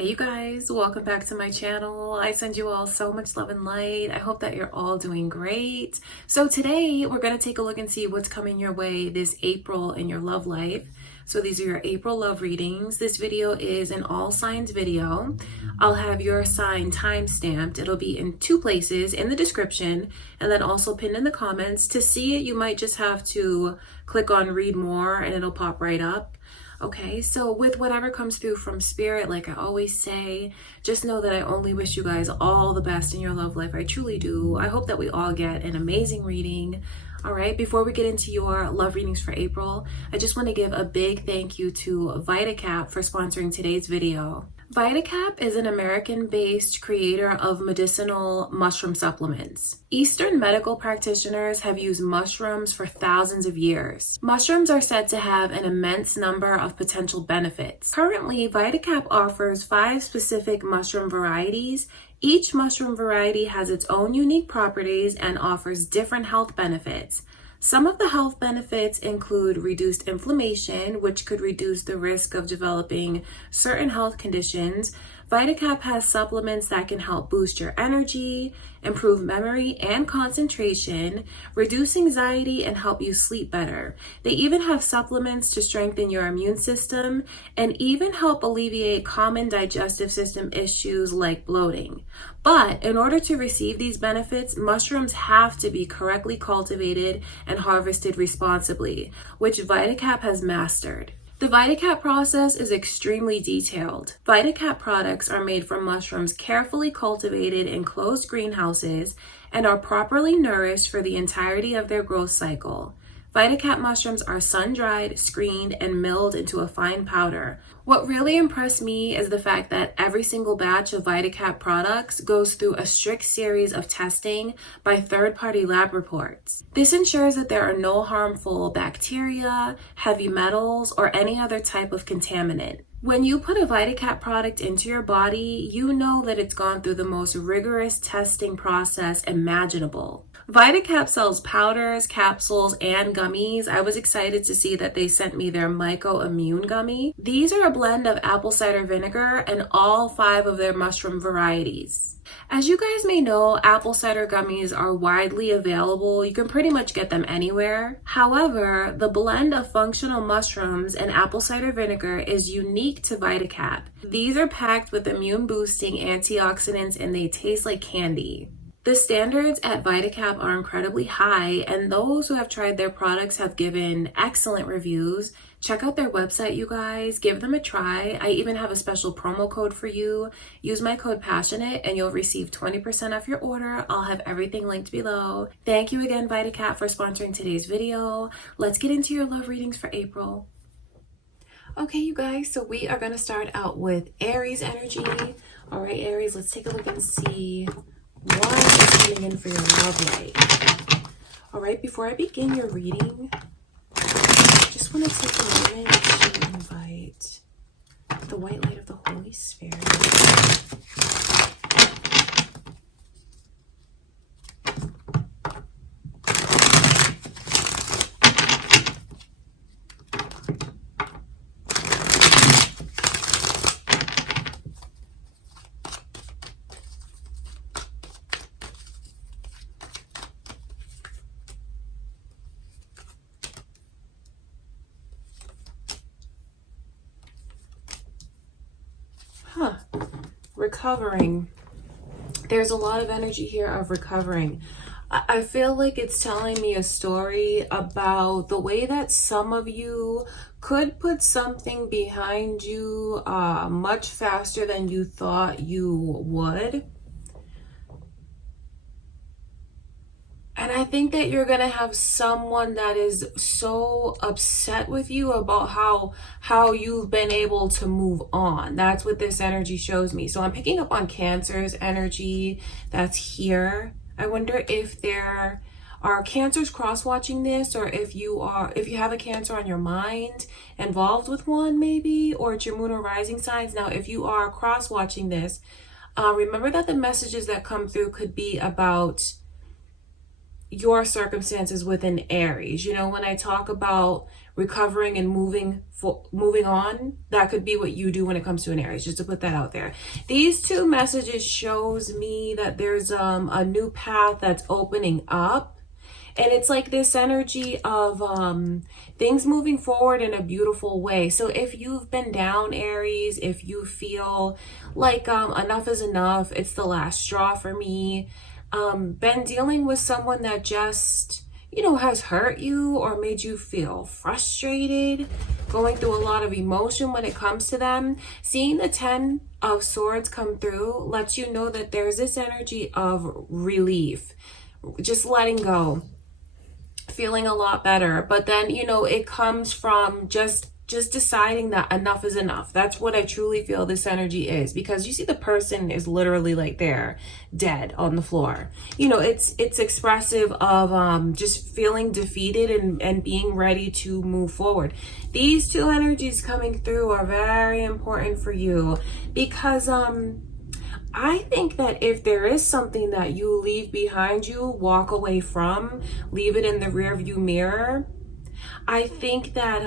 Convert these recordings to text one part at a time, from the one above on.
Hey you guys, welcome back to my channel. I send you all so much love and light. I hope that you're all doing great. So today we're going to take a look and see what's coming your way this April in your love life. So these are your April love readings. This video is an all signs video. I'll have your sign time stamped. It'll be in two places, in the description and then also pinned in the comments. To see it, you might just have to click on read more and it'll pop right up. Okay, so with whatever comes through from spirit, like I always say, just know that I only wish you guys all the best in your love life. I truly do. I hope that we all get an amazing reading. All right, before we get into your love readings for April, I just want to give a big thank you to VitaCap for sponsoring today's video. VitaCap is an American-based creator of medicinal mushroom supplements. Eastern medical practitioners have used mushrooms for thousands of years. Mushrooms are said to have an immense number of potential benefits. Currently, VitaCap offers 5 specific mushroom varieties. Each mushroom variety has its own unique properties and offers different health benefits. Some of the health benefits include reduced inflammation, which could reduce the risk of developing certain health conditions. VitaCap has supplements that can help boost your energy, improve memory and concentration, reduce anxiety, and help you sleep better. They even have supplements to strengthen your immune system and even help alleviate common digestive system issues like bloating. But in order to receive these benefits, mushrooms have to be correctly cultivated and harvested responsibly, which VitaCap has mastered. The VitaCap process is extremely detailed. VitaCap products are made from mushrooms carefully cultivated in closed greenhouses and are properly nourished for the entirety of their growth cycle. VitaCap mushrooms are sun-dried, screened, and milled into a fine powder. What really impressed me is the fact that every single batch of VitaCap products goes through a strict series of testing by third-party lab reports. This ensures that there are no harmful bacteria, heavy metals, or any other type of contaminant. When you put a VitaCap product into your body, you know that it's gone through the most rigorous testing process imaginable. VitaCap sells powders, capsules, and gummies. I was excited to see that they sent me their Myco Immune Gummy. These are a blend of apple cider vinegar and all 5 of their mushroom varieties. As you guys may know, apple cider gummies are widely available. You can pretty much get them anywhere. However, the blend of functional mushrooms and apple cider vinegar is unique to VitaCap. These are packed with immune-boosting antioxidants and they taste like candy. The standards at VitaCap are incredibly high, and those who have tried their products have given excellent reviews. Check out their website, you guys. Give them a try. I even have a special promo code for you. Use my code PASSIONATE and you'll receive 20% off your order. I'll have everything linked below. Thank you again, VitaCap, for sponsoring today's video. Let's get into your love readings for April. Okay, you guys, so we are going to start out with Aries energy. All right, Aries, let's take a look and see what is coming in for your love life. All right, before I begin your reading, I just want to take a moment to invite the white light of the Holy Spirit. Recovering. There's a lot of energy here of recovering. I feel like it's telling me a story about the way that some of you could put something behind you much faster than you thought you would. And I think that you're going to have someone that is so upset with you about how you've been able to move on. That's what this energy shows me. So I'm picking up on Cancer's energy that's here. I wonder if there are Cancers cross-watching this, or if you have a Cancer on your mind, involved with one maybe, or it's your moon or rising signs. Now, if you are cross-watching this, remember that the messages that come through could be about your circumstances within Aries. You know, when I talk about recovering and moving on. That could be what you do when it comes to an Aries, just to put that out there. These two messages shows me that there's a new path that's opening up. And it's like this energy of things moving forward in a beautiful way. So if you've been down, Aries, if you feel like enough is enough, it's the last straw for me, been dealing with someone that just, you know, has hurt you or made you feel frustrated, going through a lot of emotion when it comes to them, seeing the 10 of Swords come through lets you know that there's this energy of relief, just letting go, feeling a lot better. But then, you know, it comes from just deciding that enough is enough. That's what I truly feel this energy is, because you see the person is literally like they're dead on the floor. You know, it's expressive of just feeling defeated and being ready to move forward. These two energies coming through are very important for you, because I think that if there is something that you leave behind you, walk away from, leave it in the rearview mirror, I think that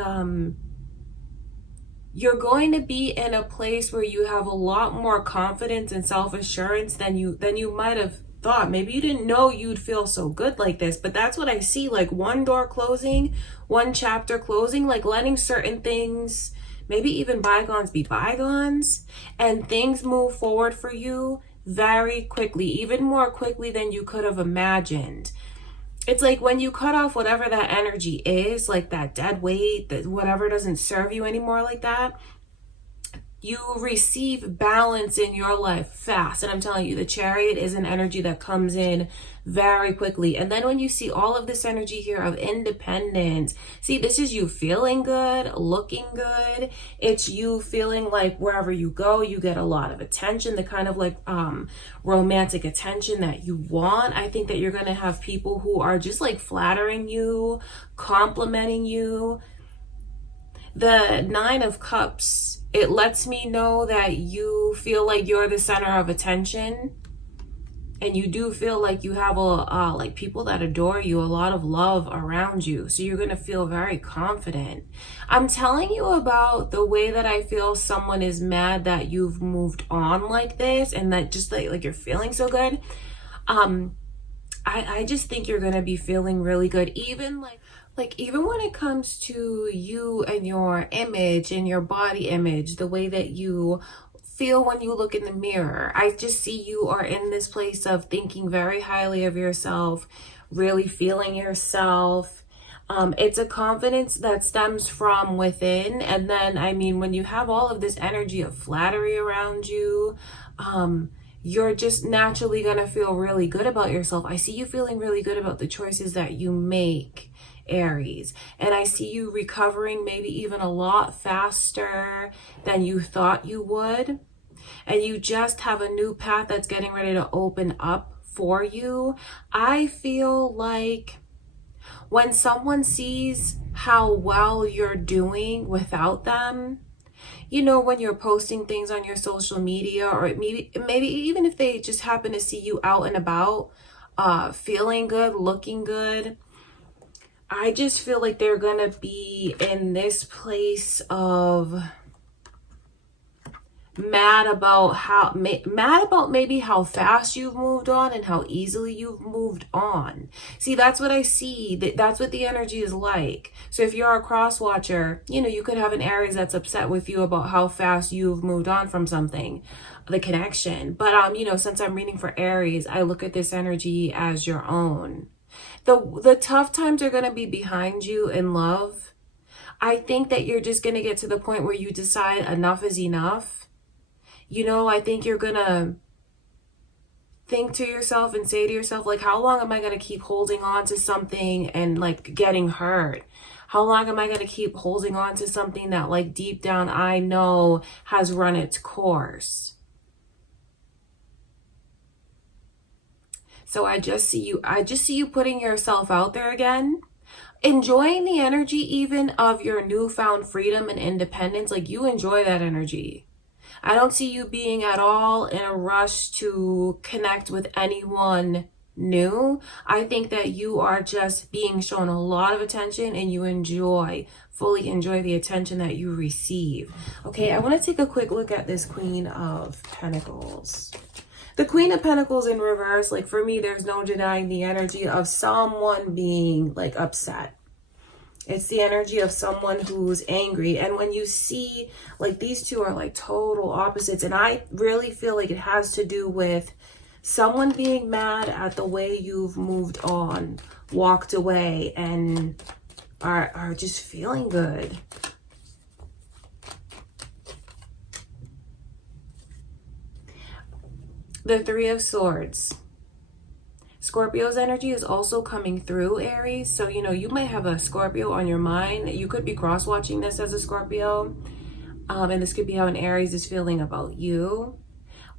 you're going to be in a place where you have a lot more confidence and self-assurance than you might have thought. Maybe you didn't know you'd feel so good like this, but that's what I see. Like one door closing, one chapter closing, like letting certain things, maybe even bygones be bygones, and things move forward for you very quickly, even more quickly than you could have imagined. It's like when you cut off whatever that energy is, like that dead weight, that whatever doesn't serve you anymore like that, you receive balance in your life fast. And I'm telling you, the Chariot is an energy that comes in very quickly. And then when you see all of this energy here of independence, see, this is you feeling good, looking good. It's you feeling like wherever you go, you get a lot of attention, the kind of like romantic attention that you want. I think that you're going to have people who are just like flattering you, complimenting you. The 9 of Cups, it lets me know that you feel like you're the center of attention, and you do feel like you have like people that adore you, a lot of love around you. So you're going to feel very confident. I'm telling you about the way that I feel someone is mad that you've moved on like this, and that just like you're feeling so good. I just think you're going to be feeling really good, even even when it comes to you and your image and your body image, the way that you feel when you look in the mirror. I just see you are in this place of thinking very highly of yourself, really feeling yourself. It's a confidence that stems from within. And then, I mean, when you have all of this energy of flattery around you, you're just naturally going to feel really good about yourself. I see you feeling really good about the choices that you make, Aries, and I see you recovering maybe even a lot faster than you thought you would, and you just have a new path that's getting ready to open up for you. I feel like when someone sees how well you're doing without them, you know, when you're posting things on your social media, or maybe even if they just happen to see you out and about, feeling good, looking good, I just feel like they're going to be in this place of mad about maybe how fast you've moved on and how easily you've moved on. See, that's what I see. That's what the energy is like. So if you're a cross watcher, you know, you could have an Aries that's upset with you about how fast you've moved on from something, the connection. But, you know, since I'm reading for Aries, I look at this energy as your own. The tough times are going to be behind you in love. I think that you're just going to get to the point where you decide enough is enough. You know, I think you're going to think to yourself and say to yourself, like, how long am I going to keep holding on to something and like getting hurt? How long am I going to keep holding on to something that like deep down I know has run its course? So I just see you putting yourself out there again, enjoying the energy even of your newfound freedom and independence. Like, you enjoy that energy. I don't see you being at all in a rush to connect with anyone new. I think that you are just being shown a lot of attention and you enjoy fully enjoy the attention that you receive. Okay, I want to take a quick look at this Queen of Pentacles. The Queen of Pentacles in reverse, like for me, there's no denying the energy of someone being like upset. It's the energy of someone who's angry. And when you see like these two are like total opposites, and I really feel like it has to do with someone being mad at the way you've moved on, walked away, and are just feeling good. The Three of Swords. Scorpio's energy is also coming through, Aries. So, you know, you might have a Scorpio on your mind. You could be cross-watching this as a Scorpio. And this could be how an Aries is feeling about you.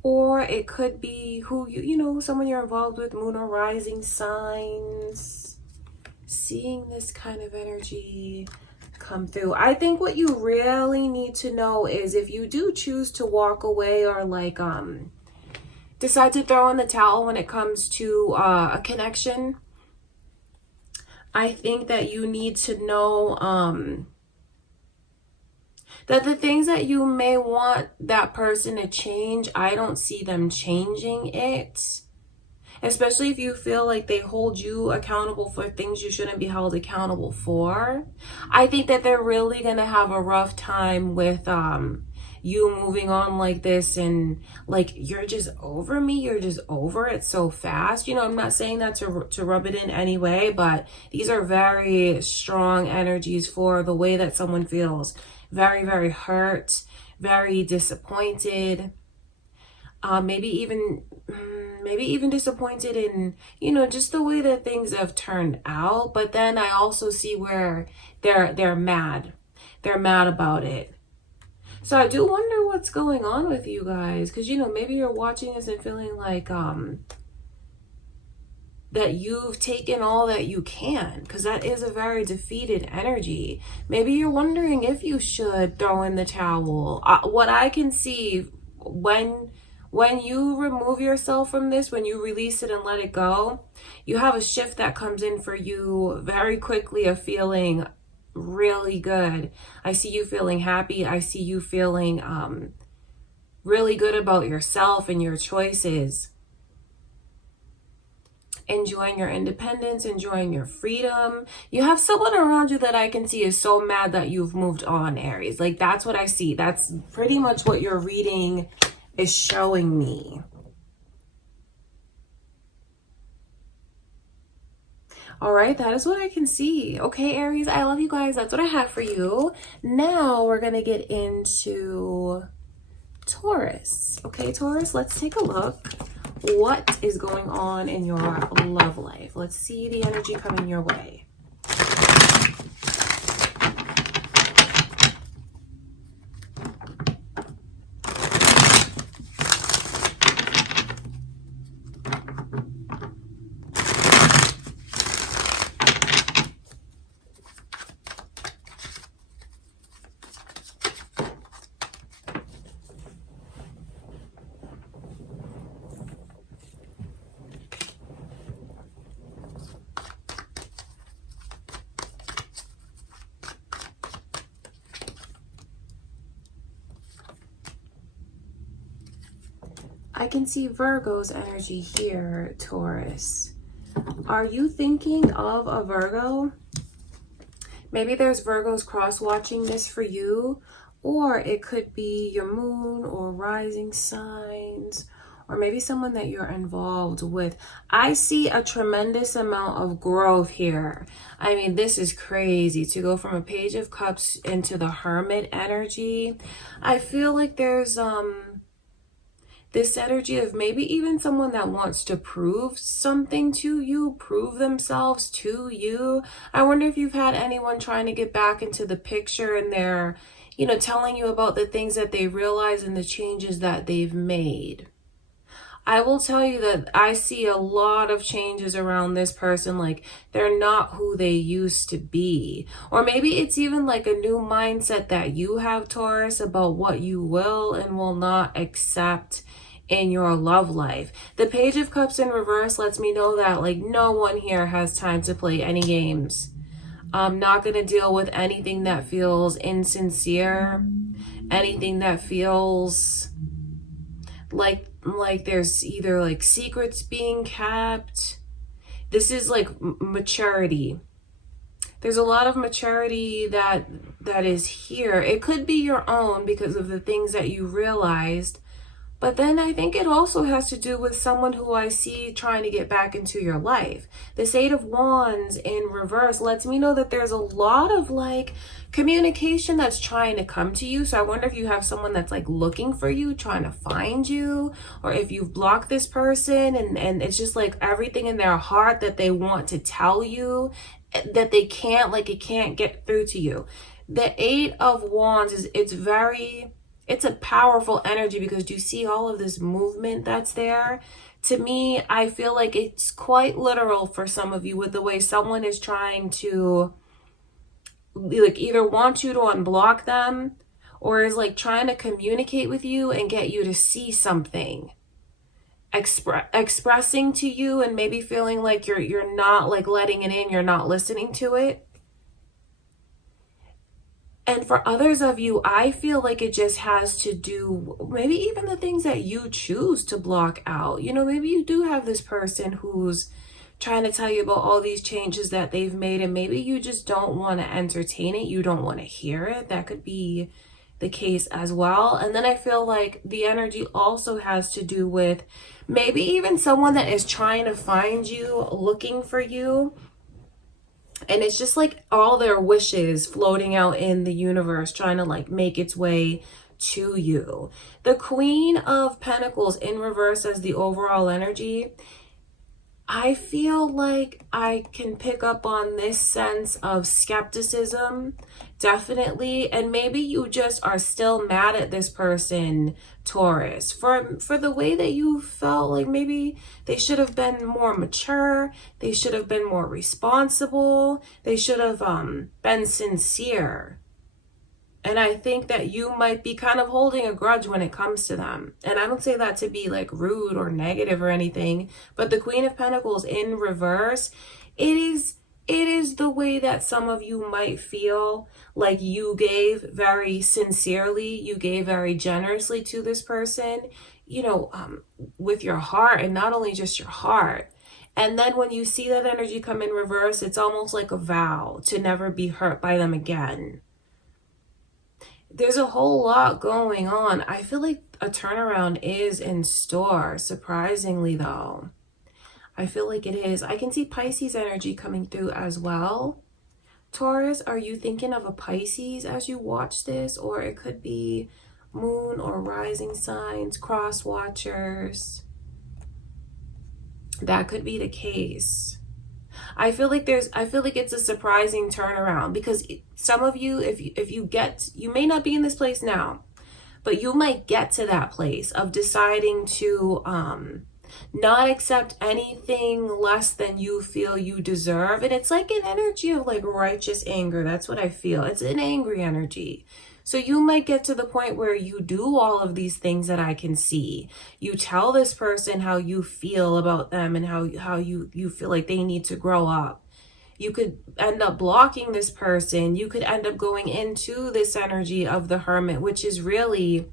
Or it could be who you know, someone you're involved with, moon or rising signs. Seeing this kind of energy come through. I think what you really need to know is if you do choose to walk away or like decide to throw in the towel when it comes to a connection, I think that you need to know that the things that you may want that person to change, I don't see them changing it. Especially if you feel like they hold you accountable for things you shouldn't be held accountable for. I think that they're really going to have a rough time with you moving on like this, and like you're just over me, you're just over it so fast. You know, I'm not saying that to rub it in any way, but these are very strong energies for the way that someone feels. Very, very hurt, very disappointed, maybe even disappointed in, you know, just the way that things have turned out. But then I also see where they're mad. They're mad about it. So I do wonder what's going on with you guys, because, you know, maybe you're watching this and feeling like that you've taken all that you can, because that is a very defeated energy. Maybe you're wondering if you should throw in the towel. What I can see when you remove yourself from this, when you release it and let it go, you have a shift that comes in for you very quickly of feeling really good. I see you feeling happy. I see you feeling really good about yourself and your choices. Enjoying your independence, enjoying your freedom. You have someone around you that I can see is so mad that you've moved on, Aries. Like, that's what I see. That's pretty much what your reading is showing me. All right, that is what I can see. Okay, Aries, I love you guys. That's what I have for you. Now we're going to get into Taurus. Okay, Taurus, let's take a look. What is going on in your love life? Let's see the energy coming your way. I can see Virgo's energy here, Taurus. Are you thinking of a Virgo? Maybe there's Virgos cross-watching this for you, or it could be your moon or rising signs, or maybe someone that you're involved with. I see a tremendous amount of growth here. I mean, this is crazy to go from a Page of Cups into the Hermit energy. I feel like there's this energy of maybe even someone that wants to prove something to you, prove themselves to you. I wonder if you've had anyone trying to get back into the picture and they're, you know, telling you about the things that they realize and the changes that they've made. I will tell you that I see a lot of changes around this person. Like, they're not who they used to be. Or maybe it's even like a new mindset that you have, Taurus, about what you will and will not accept in your love life. The Page of Cups in reverse lets me know that like no one here has time to play any games. I'm not going to deal with anything that feels insincere, anything that feels like there's either like secrets being kept. This is like maturity. There's a lot of maturity that is here. It could be your own because of the things that you realized. But then I think it also has to do with someone who I see trying to get back into your life. This Eight of Wands in reverse lets me know that there's a lot of like communication that's trying to come to you. So I wonder if you have someone that's like looking for you, trying to find you, or if you've blocked this person and it's just like everything in their heart that they want to tell you that they can't, like it can't get through to you. The Eight of Wands it's a powerful energy because you see all of this movement that's there. To me, I feel like it's quite literal for some of you with the way someone is trying to like either want you to unblock them or is like trying to communicate with you and get you to see something. Expressing to you and maybe feeling like you're not like letting it in, you're not listening to it. And for others of you, I feel like it just has to do maybe even the things that you choose to block out. You know, maybe you do have this person who's trying to tell you about all these changes that they've made and maybe you just don't want to entertain it. You don't want to hear it. That could be the case as well. And then I feel like the energy also has to do with maybe even someone that is trying to find you, looking for you. And it's just like all their wishes floating out in the universe, trying to like make its way to you. The Queen of Pentacles in reverse as the overall energy. I feel like I can pick up on this sense of skepticism, definitely. And maybe you just are still mad at this person, Taurus, for the way that you felt like maybe they should have been more mature. They should have been more responsible. They should have been sincere. And I think that you might be kind of holding a grudge when it comes to them. And I don't say that to be like rude or negative or anything, but the Queen of Pentacles in reverse, it is the way that some of you might feel like you gave very sincerely, you gave very generously to this person, you know, with your heart, and not only just your heart. And then when you see that energy come in reverse, it's almost like a vow to never be hurt by them again. There's a whole lot going on. I feel like a turnaround is in store, surprisingly though. I feel like it is. I can see Pisces energy coming through as well. Taurus, are you thinking of a Pisces as you watch this? Or it could be moon or rising signs, cross watchers. That could be the case. I feel like it's a surprising turnaround because some of you, you may not be in this place now, but you might get to that place of deciding to not accept anything less than you feel you deserve. And it's like an energy of like righteous anger. That's what I feel. It's an angry energy. So you might get to the point where you do all of these things that I can see. You tell this person how you feel about them and how you feel like they need to grow up. You could end up blocking this person. You could end up going into this energy of the Hermit, which is really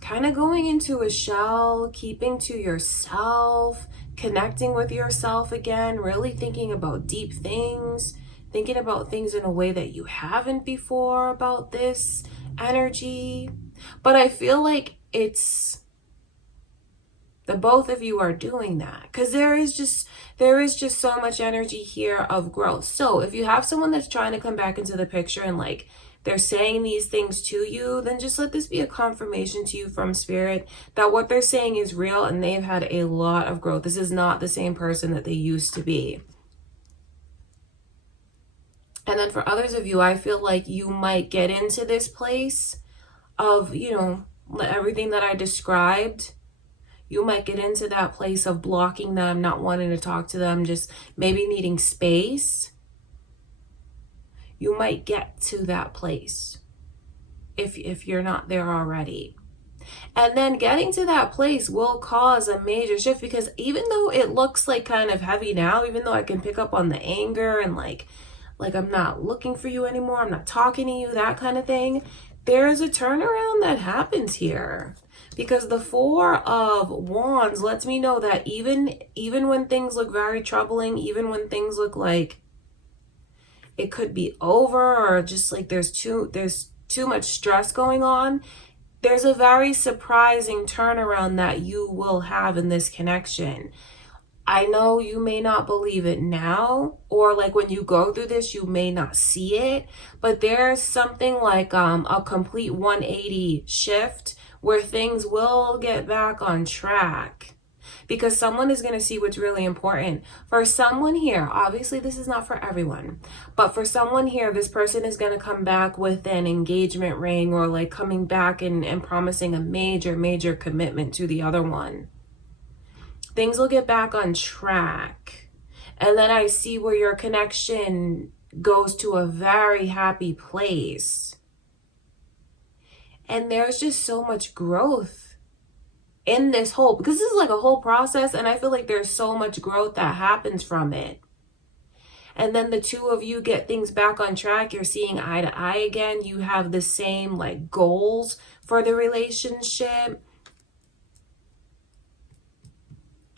kind of going into a shell, keeping to yourself, connecting with yourself again, really thinking about deep things. Thinking about things in a way that you haven't before about this energy. But I feel like it's the both of you are doing that because there is just so much energy here of growth. So if you have someone that's trying to come back into the picture and like they're saying these things to you, then just let this be a confirmation to you from Spirit that what they're saying is real and they've had a lot of growth. This is not the same person that they used to be. And then for others of you, I feel like you might get into this place of, you know, everything that I described. You might get into that place of blocking them, not wanting to talk to them, just maybe needing space. You might get to that place if you're not there already. And then getting to that place will cause a major shift, because even though it looks like kind of heavy now, even though I can pick up on the anger and like I'm not looking for you anymore, I'm not talking to you, that kind of thing, there's a turnaround that happens here. Because the Four of Wands lets me know that even when things look very troubling, even when things look like it could be over, or just like there's too much stress going on, there's a very surprising turnaround that you will have in this connection. I know you may not believe it now, or like when you go through this, you may not see it, but there's something like a complete 180 shift where things will get back on track, because someone is going to see what's really important. For someone here, obviously this is not for everyone, but for someone here, this person is going to come back with an engagement ring, or like coming back and promising a major commitment to the other one. Things will get back on track. And then I see where your connection goes to a very happy place. And there's just so much growth in this whole, because this is like a whole process, and I feel like there's so much growth that happens from it. And then the two of you get things back on track. You're seeing eye to eye again. You have the same like goals for the relationship.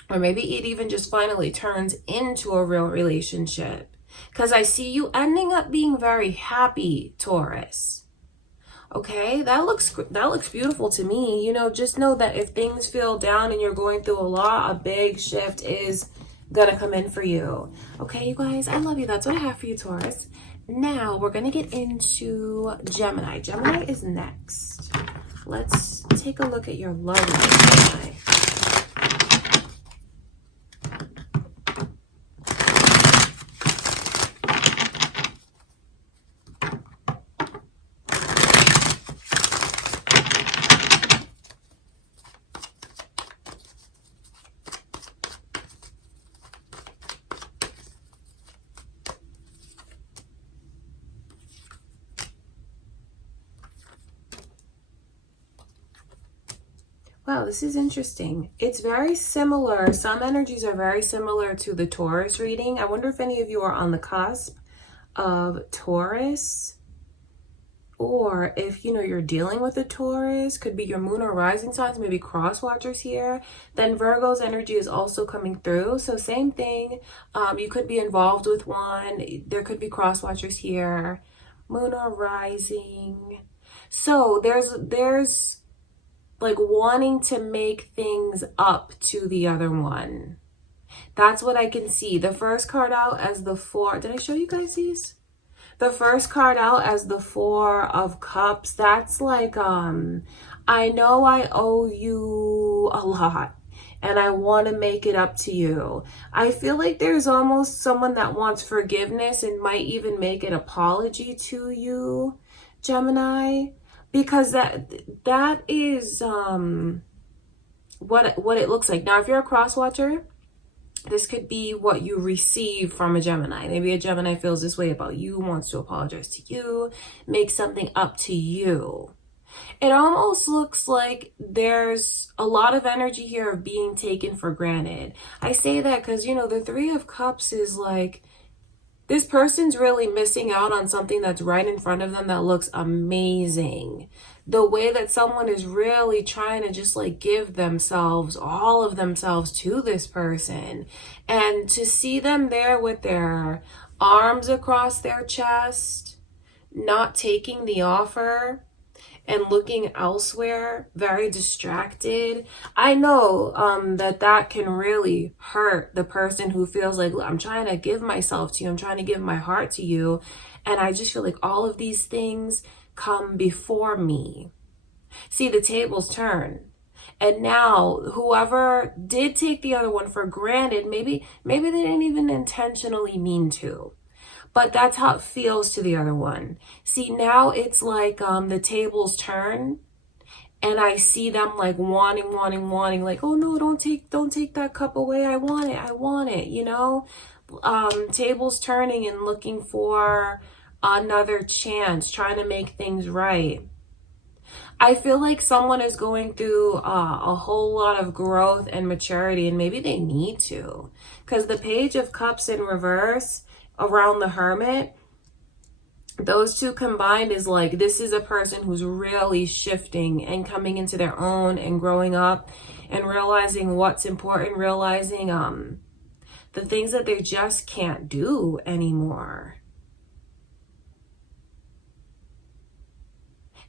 Or maybe it even just finally turns into a real relationship. Because I see you ending up being very happy, Taurus. Okay, that looks beautiful to me. You know, just know that if things feel down and you're going through a lot, a big shift is gonna come in for you. Okay, you guys, I love you. That's what I have for you, Taurus. Now we're gonna get into Gemini. Gemini is next. Let's take a look at your love life, Gemini. Wow, this is interesting. It's very similar. Some energies are very similar to the Taurus reading. I wonder if any of you are on the cusp of Taurus, or if, you know, you're dealing with a Taurus, could be your moon or rising signs, maybe cross watchers here. Then Virgo's energy is also coming through. So same thing. You could be involved with one. There could be cross watchers here. Moon or rising. So there's like wanting to make things up to the other one. That's what I can see. The first card out as the Four. Did I show you guys these? The first card out as the Four of Cups. That's like, I know I owe you a lot and I want to make it up to you. I feel like there's almost someone that wants forgiveness and might even make an apology to you, Gemini. Because that is what it looks like. Now, if you're a cross watcher, this could be what you receive from a Gemini. Maybe a Gemini feels this way about you, wants to apologize to you, make something up to you. It almost looks like there's a lot of energy here of being taken for granted. I say that because, you know, the Three of Cups is like, this person's really missing out on something that's right in front of them that looks amazing. The way that someone is really trying to just like give themselves, all of themselves to this person. And to see them there with their arms across their chest, not taking the offer and looking elsewhere, very distracted. I know that can really hurt the person who feels like, I'm trying to give myself to you, I'm trying to give my heart to you, and I just feel like all of these things come before me. See, the tables turn. And now whoever did take the other one for granted, maybe they didn't even intentionally mean to. But that's how it feels to the other one. See, now it's like the tables turn, and I see them like wanting, like, oh no, don't take that cup away. I want it, you know? Tables turning and looking for another chance, trying to make things right. I feel like someone is going through a whole lot of growth and maturity, and maybe they need to. Because the Page of Cups in reverse around the Hermit, those two combined is like, this is a person who's really shifting and coming into their own and growing up and realizing what's important, realizing the things that they just can't do anymore.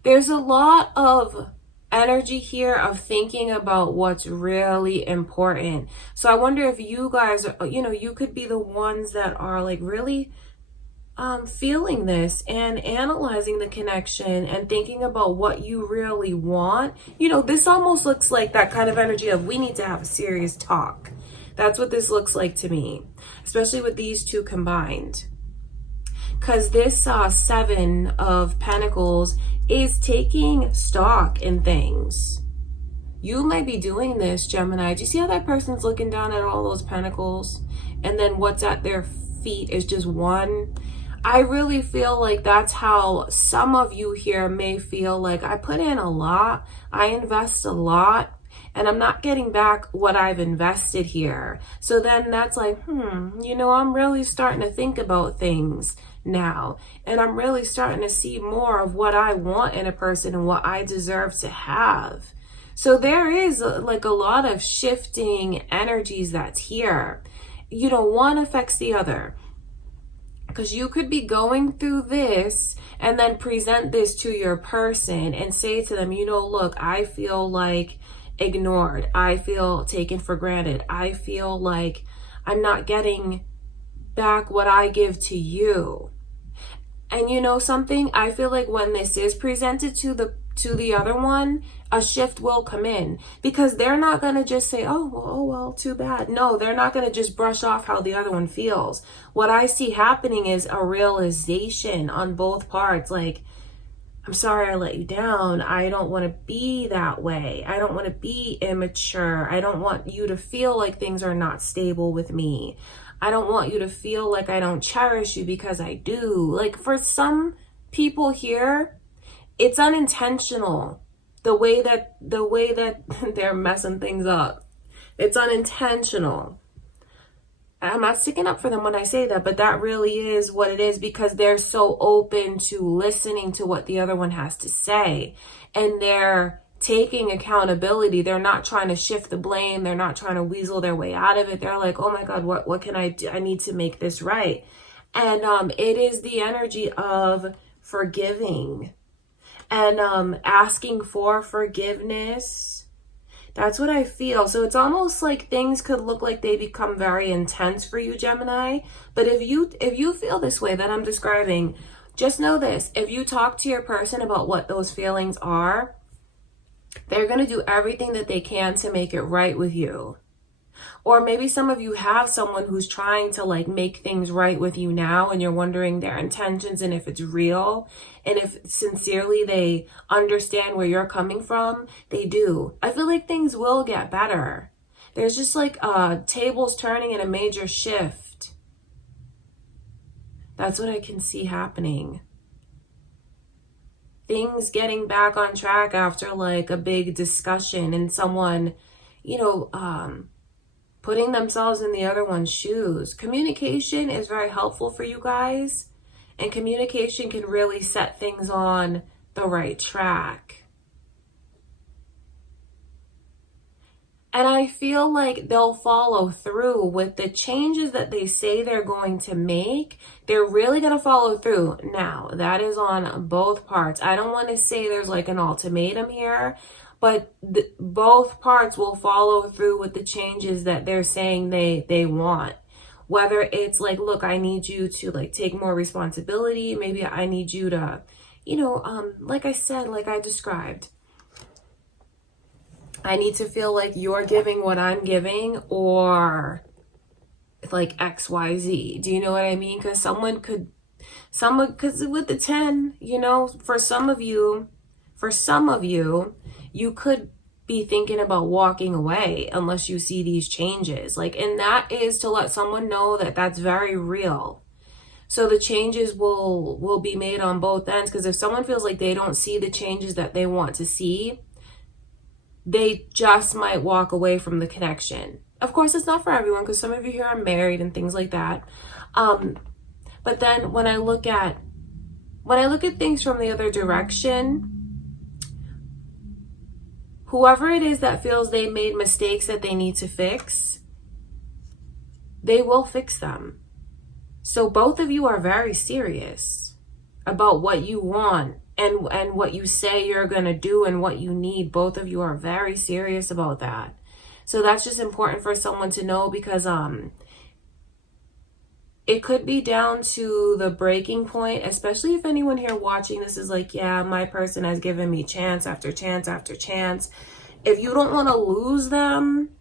There's a lot of energy here of thinking about what's really important. So I wonder if you guys, you could be the ones that are like really feeling this and analyzing the connection and thinking about what you really want. This almost looks like that kind of energy of we need to have a serious talk. That's what this looks like to me, especially with these two combined. Because this Seven of Pentacles is taking stock in things. You might be doing this, Gemini. Do you see how that person's looking down at all those pentacles? And then what's at their feet is just one. I really feel like that's how some of you here may feel like I put in a lot, I invest a lot, and I'm not getting back what I've invested here. So then that's like, I'm really starting to think about things now. And I'm really starting to see more of what I want in a person and what I deserve to have. So there is like a lot of shifting energies that's here. One affects the other. Because you could be going through this and then present this to your person and say to them, look, I feel like ignored. I feel taken for granted. I feel like I'm not getting back what I give to you. And something, I feel like when this is presented to the other one, a shift will come in, because they're not going to just say, oh well, too bad. No, they're not going to just brush off how the other one feels. What I see happening is a realization on both parts. Like, I'm sorry I let you down. I don't want to be that way. I don't want to be immature. I don't want you to feel like things are not stable with me. I don't want you to feel like I don't cherish you, because I do. Like, for some people here, it's unintentional. The way that they're messing things up. It's unintentional. I'm not sticking up for them when I say that, but that really is what it is, because they're so open to listening to what the other one has to say. And they're taking accountability. They're not trying to shift the blame. They're not trying to weasel their way out of it. They're like, oh my God, what can I do? I need to make this right. And it is the energy of forgiving and asking for forgiveness. That's what I feel. So it's almost like things could look like they become very intense for you, Gemini. But if you feel this way that I'm describing, just know this. If you talk to your person about what those feelings are, they're going to do everything that they can to make it right with you. Or maybe some of you have someone who's trying to like make things right with you now, and you're wondering their intentions and if it's real and if sincerely they understand where you're coming from. They do. I feel like things will get better. There's just like tables turning and a major shift. That's what I can see happening. Things getting back on track after like a big discussion and someone, putting themselves in the other one's shoes. Communication is very helpful for you guys, and communication can really set things on the right track. And I feel like they'll follow through with the changes that they say they're going to make. They're really going to follow through. Now, that is on both parts. I don't want to say there's like an ultimatum here, but both parts will follow through with the changes that they're saying they want. Whether it's like, look, I need you to like take more responsibility. Maybe I need you to, like I said, like I described, I need to feel like you're giving what I'm giving, or like XYZ. Do you know what I mean? Because because with the 10, for some of you, you could be thinking about walking away unless you see these changes. Like, and that is to let someone know that that's very real. So the changes will be made on both ends, because if someone feels like they don't see the changes that they want to see, they just might walk away from the connection. Of course, it's not for everyone, because some of you here are married and things like that. But then when I look at things from the other direction, whoever it is that feels they made mistakes that they need to fix, they will fix them. So both of you are very serious about what you want and what you say you're going to do and what you need. Both of you are very serious about that. So that's just important for someone to know, because it could be down to the breaking point, especially if anyone here watching this is like, yeah, my person has given me chance after chance after chance. If you don't want to lose them,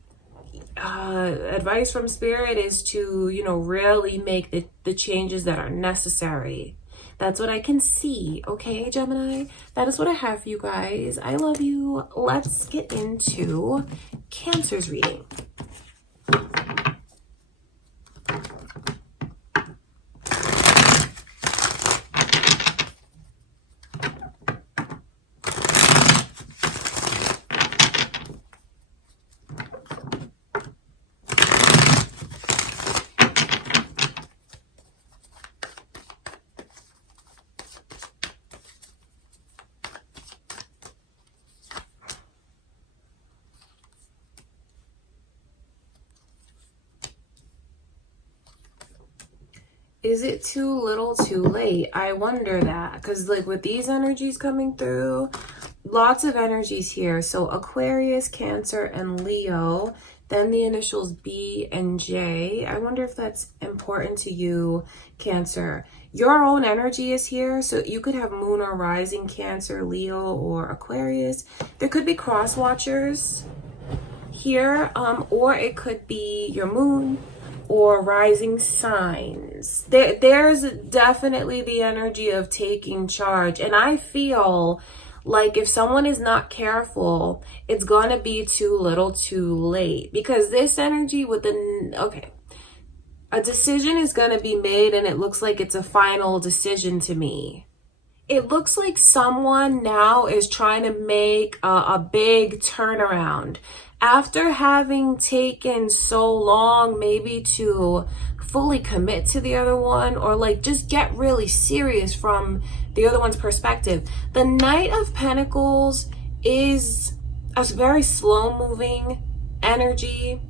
advice from Spirit is to, really make the changes that are necessary. That's what I can see. Okay, Gemini, that is what I have for you guys. I love you. Let's get into Cancer's reading. Is it too little too late? I wonder that, because like with these energies coming through, lots of energies here. So Aquarius, Cancer, and Leo, then the initials B and J. I wonder if that's important to you, Cancer. Your own energy is here, so you could have moon or rising Cancer, Leo, or Aquarius. There could be cross watchers here, or it could be your moon or rising signs. There's definitely the energy of taking charge. And I feel like if someone is not careful, it's gonna be too little too late. Because this energy with a decision is gonna be made, and it looks like it's a final decision to me. It looks like someone now is trying to make a big turnaround. After having taken so long maybe to fully commit to the other one, or like just get really serious from the other one's perspective. The Knight of Pentacles is a very slow moving energy.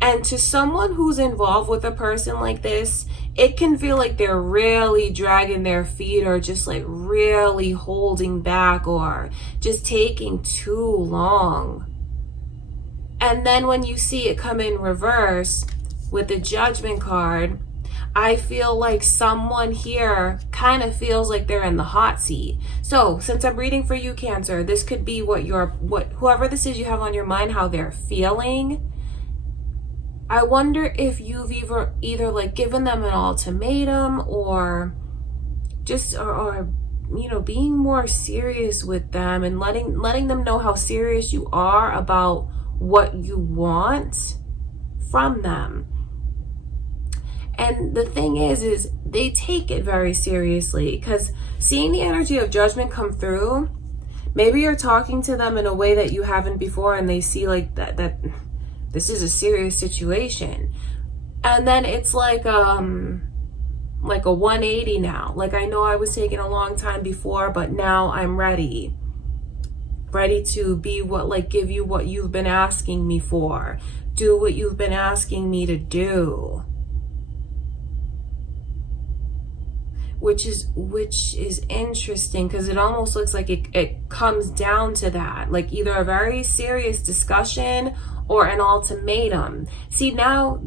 And to someone who's involved with a person like this, it can feel like they're really dragging their feet, or just like really holding back, or just taking too long. And then when you see it come in reverse with the Judgment card, I feel like someone here kind of feels like they're in the hot seat. So since I'm reading for you, Cancer, this could be whoever this is you have on your mind, how they're feeling. I wonder if you've either like given them an ultimatum, or just or being more serious with them and letting them know how serious you are about what you want from them. And the thing is they take it very seriously, because seeing the energy of Judgment come through, maybe you're talking to them in a way that you haven't before, and they see like that this is a serious situation. And then it's like a 180 now. Like, I know I was taking a long time before, but now I'm ready to be give you what you've been asking me for, do what you've been asking me to do, which is interesting, because it almost looks like it comes down to that, like either a very serious discussion or an ultimatum. See, now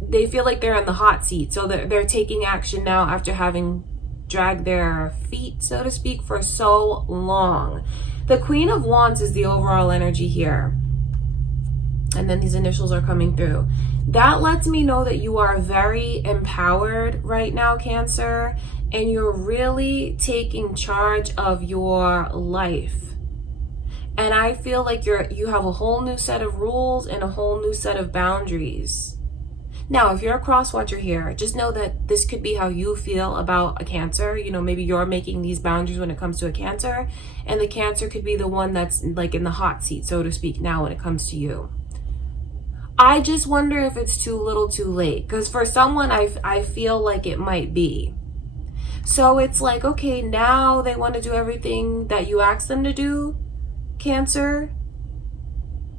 they feel like they're in the hot seat, so they're taking action now after having dragged their feet, so to speak, for so long. The Queen of Wands is the overall energy here. And then these initials are coming through. That lets me know that you are very empowered right now, Cancer, and you're really taking charge of your life. And I feel like you have a whole new set of rules and a whole new set of boundaries. Now, if you're a cross watcher here, just know that this could be how you feel about a Cancer. You know, maybe you're making these boundaries when it comes to a Cancer, and the Cancer could be the one that's like in the hot seat, so to speak, now when it comes to you. I just wonder if it's too little too late, because for someone, I feel like it might be. So it's like, okay, now they want to do everything that you asked them to do, Cancer.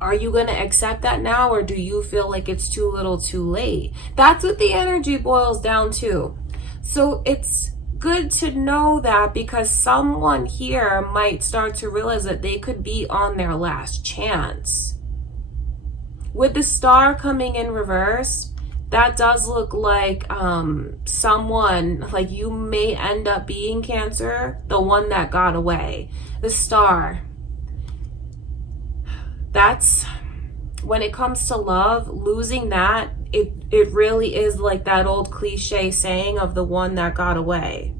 Are you going to accept that now, or do you feel like it's too little too late? That's what the energy boils down to. So it's good to know that, because someone here might start to realize that they could be on their last chance. With the star coming in reverse, that does look like someone, like you may end up being Cancer, the one that got away. The star. That's, when it comes to love, losing that, it really is like that old cliche saying of the one that got away.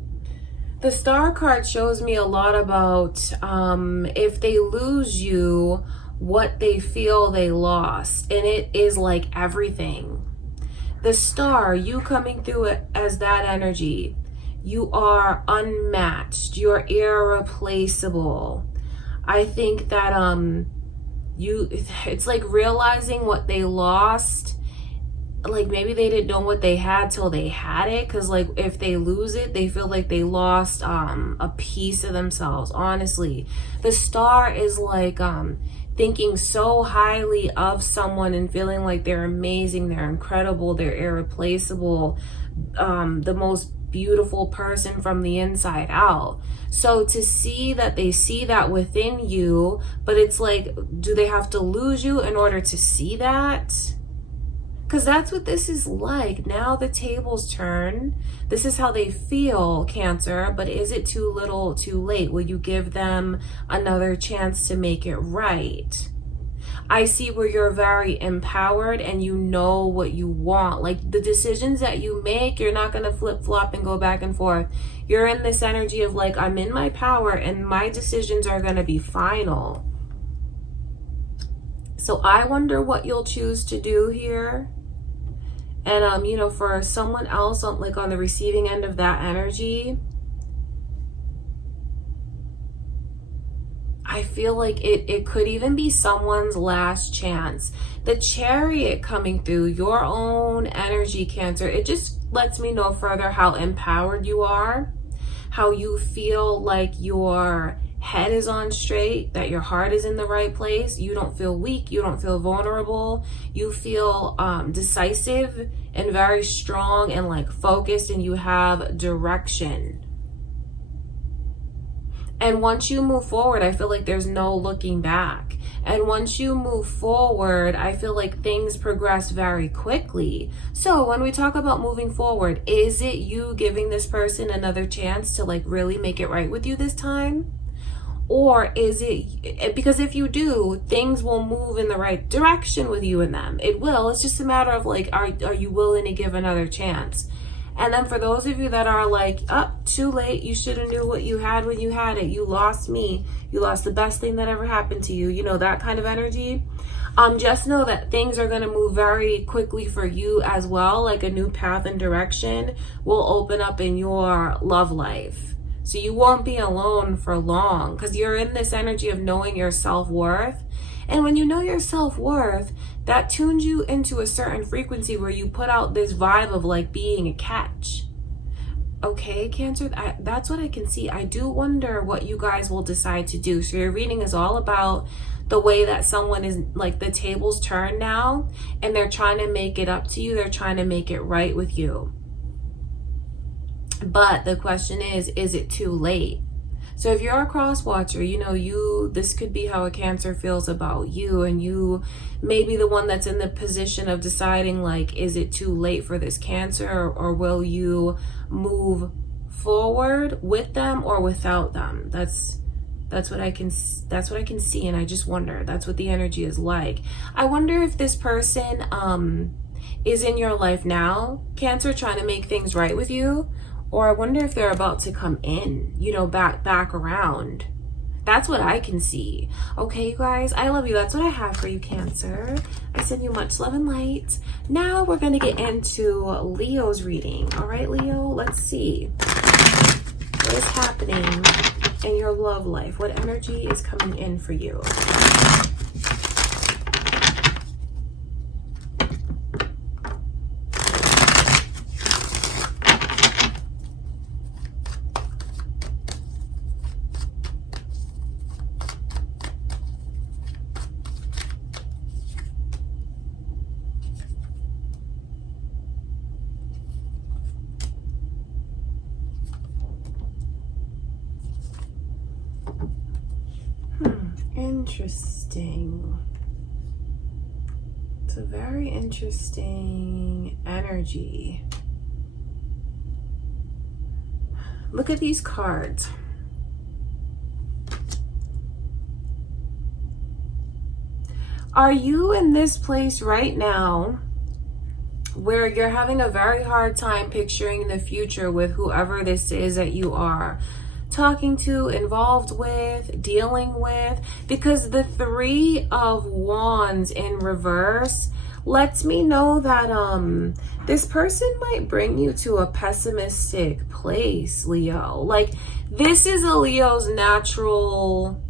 The star card shows me a lot about if they lose you, what they feel they lost. And it is like everything. The star, you coming through it as that energy, you are unmatched, you're irreplaceable. I think that it's like realizing what they lost. Like maybe they didn't know what they had till they had it, because like if they lose it, they feel like they lost a piece of themselves. Honestly, the star is like thinking so highly of someone and feeling like they're amazing, they're incredible, they're irreplaceable, the most beautiful person from the inside out. So to see that they see that within you, but it's like, do they have to lose you in order to see that? Because that's what this is like. Now the tables turn. This is how they feel, Cancer, but is it too little, too late? Will you give them another chance to make it right? I see where you're very empowered and you know what you want. Like the decisions that you make, you're not going to flip-flop and go back and forth. You're in this energy of like, I'm in my power and my decisions are going to be final. So I wonder what you'll choose to do here. And, you know, for someone else on the receiving end of that energy, I feel like it could even be someone's last chance. The Chariot coming through, your own energy, Cancer, it just lets me know further how empowered you are, how you feel like your head is on straight, that your heart is in the right place. You don't feel weak, you don't feel vulnerable, you feel decisive and very strong and like focused, and you have direction. And once you move forward, I feel like there's no looking back. And once you move forward, I feel like things progress very quickly. So when we talk about moving forward, is it you giving this person another chance to like really make it right with you this time? Or is it, because if you do, things will move in the right direction with you and them. It will. It's just a matter of like, are you willing to give another chance? And then for those of you that are like, too late, you should have knew what you had when you had it. You lost me. You lost the best thing that ever happened to you. You know, that kind of energy. Just know that things are going to move very quickly for you as well. Like a new path and direction will open up in your love life. So you won't be alone for long, because you're in this energy of knowing your self-worth. And when you know your self-worth, that tunes you into a certain frequency where you put out this vibe of like being a catch. Okay, Cancer, that's what I can see. I do wonder what you guys will decide to do. So your reading is all about the way that someone is like, the tables turn now and they're trying to make it up to you. They're trying to make it right with you. But the question is it too late? So if you're a cross watcher, you know, this could be how a Cancer feels about you, and you may be the one that's in the position of deciding like, is it too late for this Cancer, or will you move forward with them or without them? That's what I can see, and I just wonder, that's what the energy is like. I wonder if this person is in your life now, Cancer, trying to make things right with you. Or I wonder if they're about to come in, you know, back around. That's what I can see. Okay, you guys, I love you. That's what I have for you, Cancer. I send you much love and light. Now we're going to get into Leo's reading. All right, Leo, let's see. What is happening in your love life? What energy is coming in for you? Interesting. It's a very interesting energy. Look at these cards. Are you in this place right now where you're having a very hard time picturing the future with whoever this is that you are talking to, involved with, dealing with? Because the Three of Wands in reverse lets me know that this person might bring you to a pessimistic place, Leo. Like, this is a Leo's natural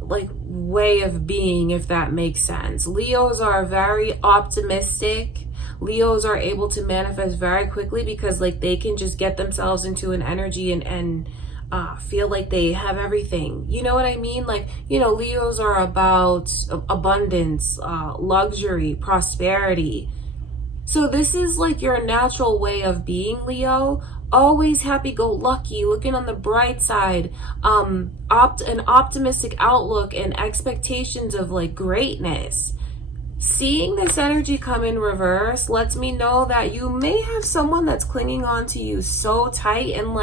way of being, if that makes sense. Leos are very optimistic. Leos are able to manifest very quickly because they can just get themselves into an energy and feel like they have everything. You know what I mean? Leos are about abundance, luxury, prosperity. So this is your natural way of being, Leo. Always happy-go-lucky, looking on the bright side, an optimistic outlook and expectations of greatness. Seeing this energy come in reverse lets me know that you may have someone that's clinging on to you so tight, and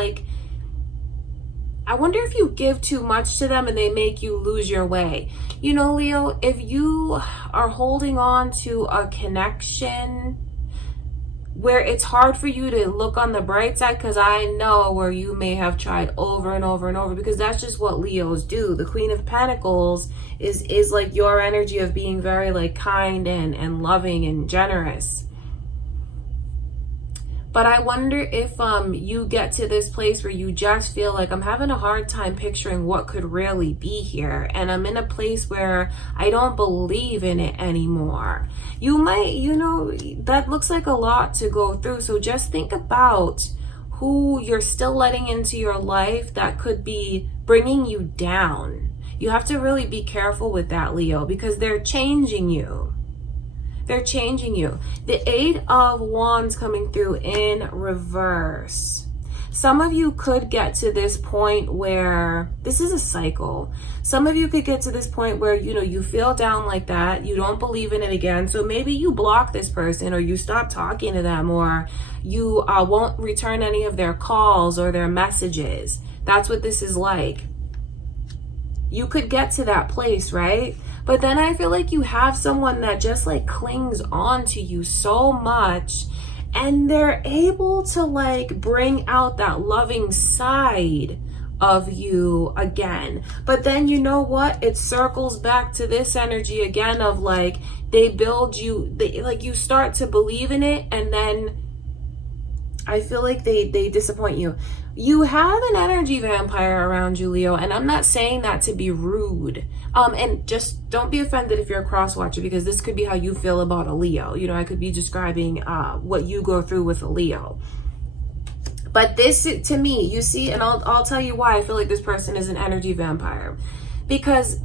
I wonder if you give too much to them and they make you lose your way. Leo, if you are holding on to a connection where it's hard for you to look on the bright side, because I know where you may have tried over and over and over, because that's just what Leos do. The Queen of Pentacles is your energy of being very kind and loving and generous. But I wonder if you get to this place where you just feel like, I'm having a hard time picturing what could really be here, and I'm in a place where I don't believe in it anymore. You might, that looks like a lot to go through. So just think about who you're still letting into your life that could be bringing you down. You have to really be careful with that, Leo, because they're changing you. They're changing you. The Eight of Wands coming through in reverse. Some of you could get to this point where, this is a cycle. Some of you could get to this point where, you feel down like that. You don't believe in it again. So maybe you block this person, or you stop talking to them, or you won't return any of their calls or their messages. That's what this is like. You could get to that place, right? But then I feel like you have someone that just clings on to you so much, and they're able to bring out that loving side of you again. But then you know what? It circles back to this energy again of they build you, you start to believe in it, and then I feel like they disappoint you. You have an energy vampire around you, Leo, and I'm not saying that to be rude. And just don't be offended if you're a cross watcher, because this could be how you feel about a Leo. I could be describing what you go through with a Leo. But this, to me, you see, and I'll tell you why I feel like this person is an energy vampire. Because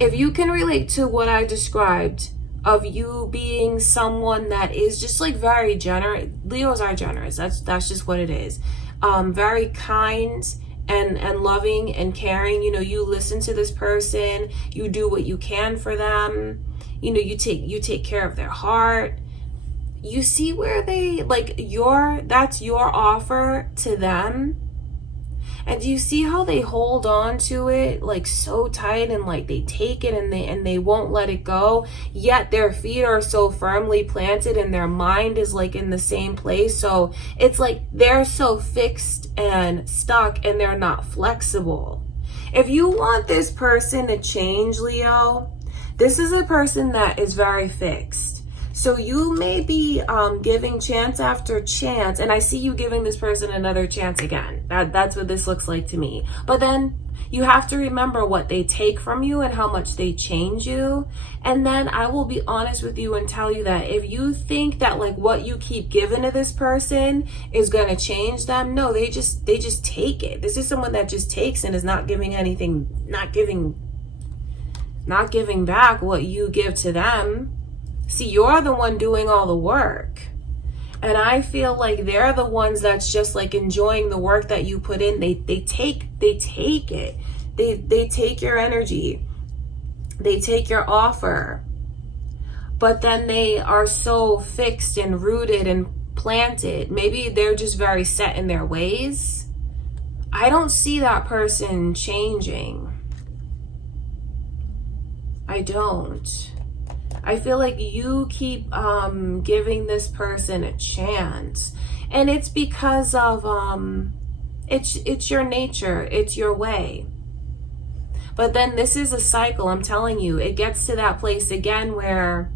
if you can relate to what I described of you being someone that is just very generous. Leos are generous. That's just what it is. Very kind and loving and caring. You listen to this person, you do what you can for them. You take care of their heart. You see where they that's your offer to them. And do you see how they hold on to it so tight, and they take it and they won't let it go, yet their feet are so firmly planted and their mind is in the same place. So it's they're so fixed and stuck, and they're not flexible. If you want this person to change, Leo, this is a person that is very fixed. So you may be giving chance after chance, and I see you giving this person another chance again. That's what this looks like to me. But then you have to remember what they take from you and how much they change you. And then I will be honest with you and tell you that if you think that like what you keep giving to this person is going to change them, no, they just take it. This is someone that just takes and is not giving anything, not giving back what you give to them. See, you're the one doing all the work. And I feel like they're the ones that's just like enjoying the work that you put in. They take it. They take your energy. They take your offer. But then they are so fixed and rooted and planted. Maybe they're just very set in their ways. I don't see that person changing. I don't. I feel like you keep giving this person a chance, and it's because of it's your nature, it's your way. But then this is a cycle. I'm telling you, it gets to that place again where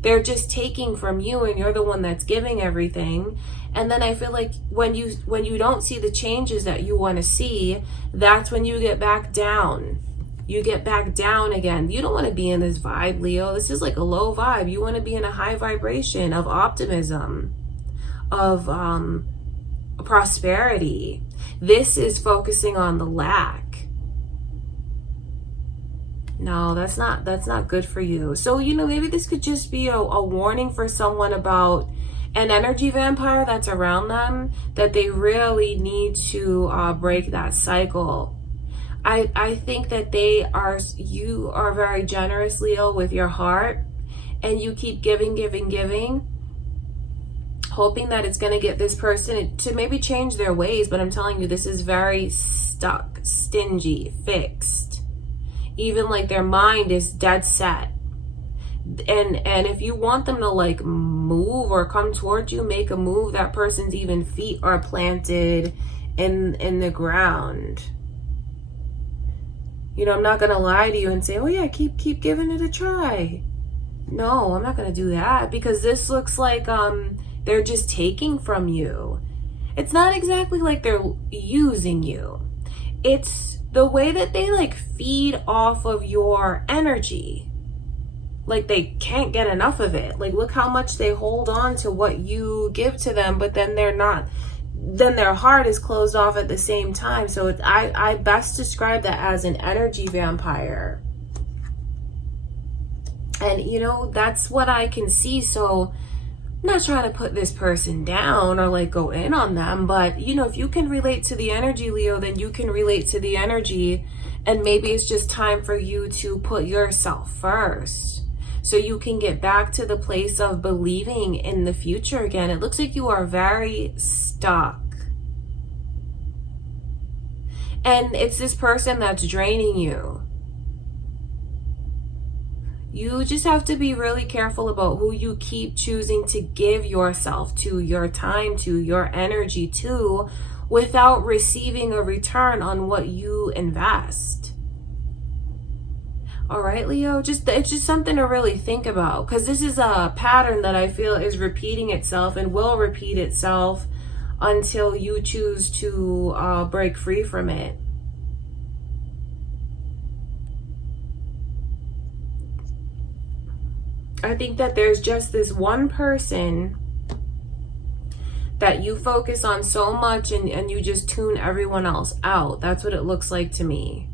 they're just taking from you, and you're the one that's giving everything. And then I feel like when you don't see the changes that you want to see, that's when you get back down. You get back down again. You don't want to be in this vibe, Leo. This is like a low vibe. You want to be in a high vibration of optimism, of prosperity. This is focusing on the lack. No, that's not good for you. So, maybe this could just be a warning for someone about an energy vampire that's around them, that they really need to break that cycle. I think that you are very generous, Leo, with your heart, and you keep giving, hoping that it's going to get this person to maybe change their ways. But I'm telling you, this is very stuck, stingy, fixed. Even like their mind is dead set. And if you want them to like move or come towards you, make a move, that person's even feet are planted in the ground. I'm not going to lie to you and say, oh yeah, keep giving it a try. No, I'm not going to do that, because this looks like they're just taking from you. It's not exactly like they're using you. It's the way that they like feed off of your energy. Like they can't get enough of it. Like look how much they hold on to what you give to them, but then then their heart is closed off at the same time. So I best describe that as an energy vampire. And that's what I can see. So I'm not trying to put this person down or like go in on them, but if you can relate to the energy, Leo, then you can relate to the energy. And maybe it's just time for you to put yourself first, so you can get back to the place of believing in the future again. It looks like you are very stuck. And it's this person that's draining you. You just have to be really careful about who you keep choosing to give yourself to, your time to, your energy to, without receiving a return on what you invest. All right, Leo, it's just something to really think about, because this is a pattern that I feel is repeating itself and will repeat itself until you choose to break free from it. I think that there's just this one person that you focus on so much, and you just tune everyone else out. That's what it looks like to me.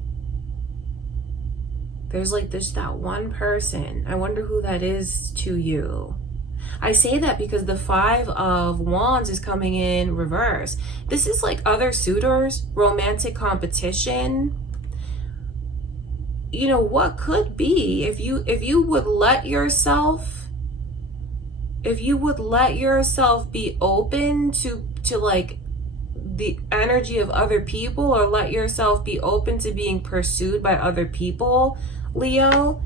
There's like that one person. I wonder who that is to you. I say that because the 5 of Wands is coming in reverse. This is like other suitors, romantic competition. What could be if you would let yourself be open to like the energy of other people, or let yourself be open to being pursued by other people, Leo.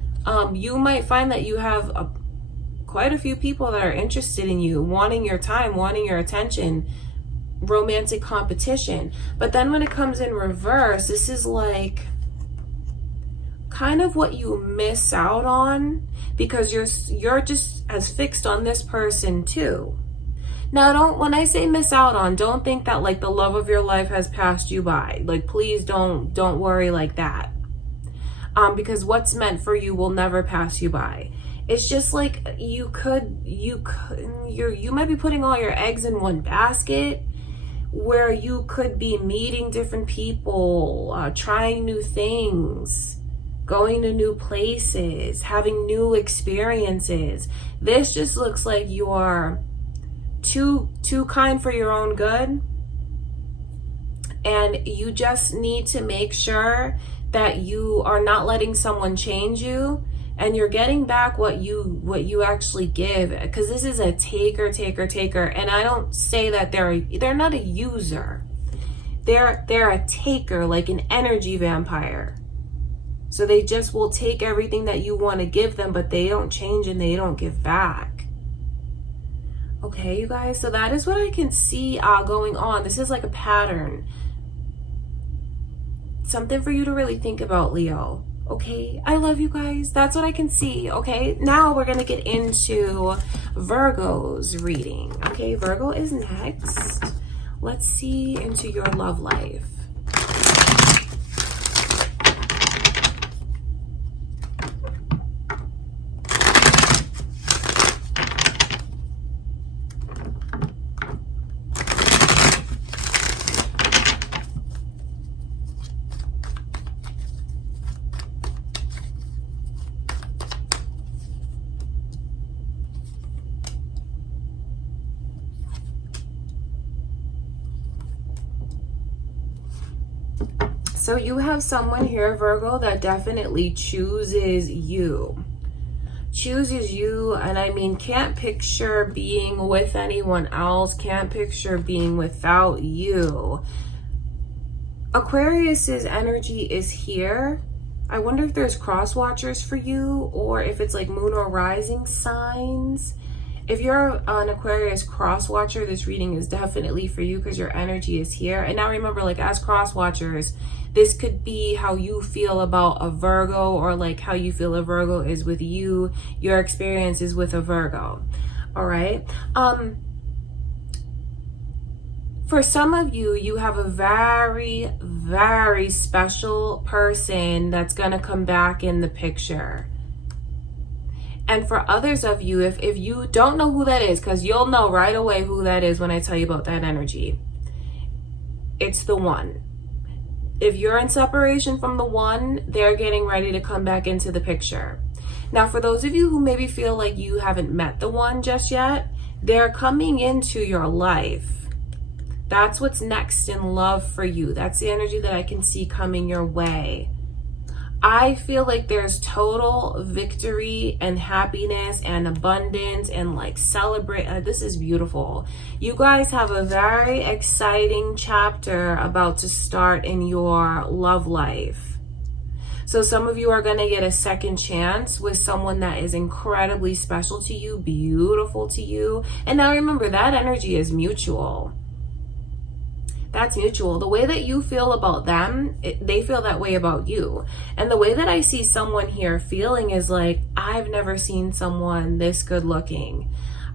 You might find that you have quite a few people that are interested in you, wanting your time, wanting your attention. romantic competition. But then when it comes in reverse, this is like kind of what you miss out on because you're just as fixed on this person too. Now, when I say miss out on, don't think that like the love of your life has passed you by. Like, please don't worry like that. Because what's meant for you will never pass you by. It's just like you might be putting all your eggs in one basket, where you could be meeting different people, trying new things, going to new places, having new experiences. This just looks like you're too kind for your own good, and you just need to make sure that you are not letting someone change you, and you're getting back what you actually give, because this is a taker, and I don't say that they're not a user. They're a taker, like an energy vampire. So they just will take everything that you want to give them, but they don't change and they don't give back. Okay, you guys, so that is what I can see going on. This is like a pattern. Something for you to really think about, Leo. Okay, I love you guys. That's what I can see. Okay, now we're going to get into Virgo's reading. Okay, Virgo is next. Let's see into your love life. So you have someone here, Virgo, that definitely chooses you. Chooses you, and I mean, can't picture being with anyone else, can't picture being without you. Aquarius's energy is here. I wonder if there's cross watchers for you, or if it's like moon or rising signs. If you're an Aquarius cross watcher, this reading is definitely for you because your energy is here. And now remember, like, as cross watchers, this could be how you feel about a Virgo, or like how you feel a Virgo is with you. Your experience is with a Virgo. All right. For some of you, you have a very, very special person that's going to come back in the picture. And for others of you, if you don't know who that is, because you'll know right away who that is when I tell you about that energy, it's the one. If you're in separation from the one, they're getting ready to come back into the picture. Now, for those of you who maybe feel like you haven't met the one just yet, they're coming into your life. That's what's next in love for you. That's the energy that I can see coming your way. I feel like there's total victory and happiness and abundance and like celebrate. This is beautiful. You guys have a very exciting chapter about to start in your love life. So some of you are going to get a second chance with someone that is incredibly special to you, beautiful to you. And now remember, that energy is mutual. That's mutual. The way that you feel about them, they feel that way about you. And the way that I see someone here feeling is like, I've never seen someone this good looking.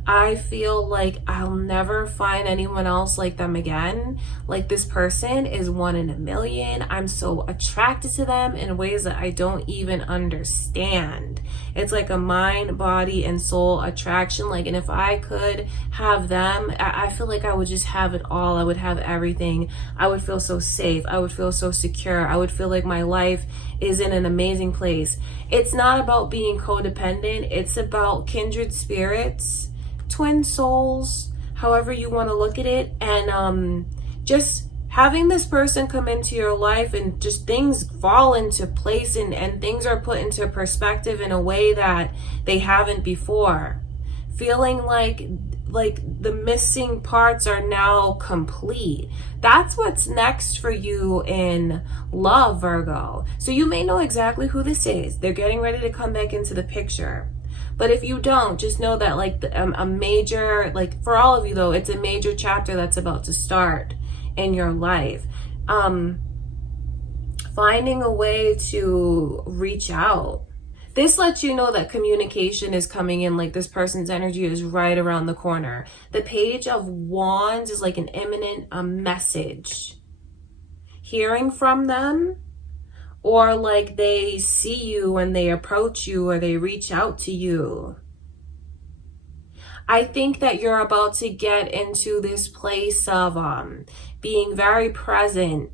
I feel like I'll never find anyone else like them again. Like, this person is 1 in a million. I'm so attracted to them in ways that I don't even understand. It's like a mind, body, and soul attraction. Like, and if I could have them, I feel like I would just have it all. I would have everything. I would feel so safe. I would feel so secure. I would feel like my life is in an amazing place. It's not about being codependent. It's about kindred spirits, twin souls, however you want to look at it, and just having this person come into your life and just things fall into place, and things are put into perspective in a way that they haven't before. Feeling like the missing parts are now complete. That's what's next for you in love, Virgo. So you may know exactly who this is. They're getting ready to come back into the picture. But if you don't, just know that like a major, like for all of you though, it's a major chapter that's about to start in your life. Finding a way to reach out. This lets you know that communication is coming in, like this person's energy is right around the corner. The Page of Wands is like an imminent message. Hearing from them, or like they see you and they approach you or they reach out to you. I think that you're about to get into this place of being very present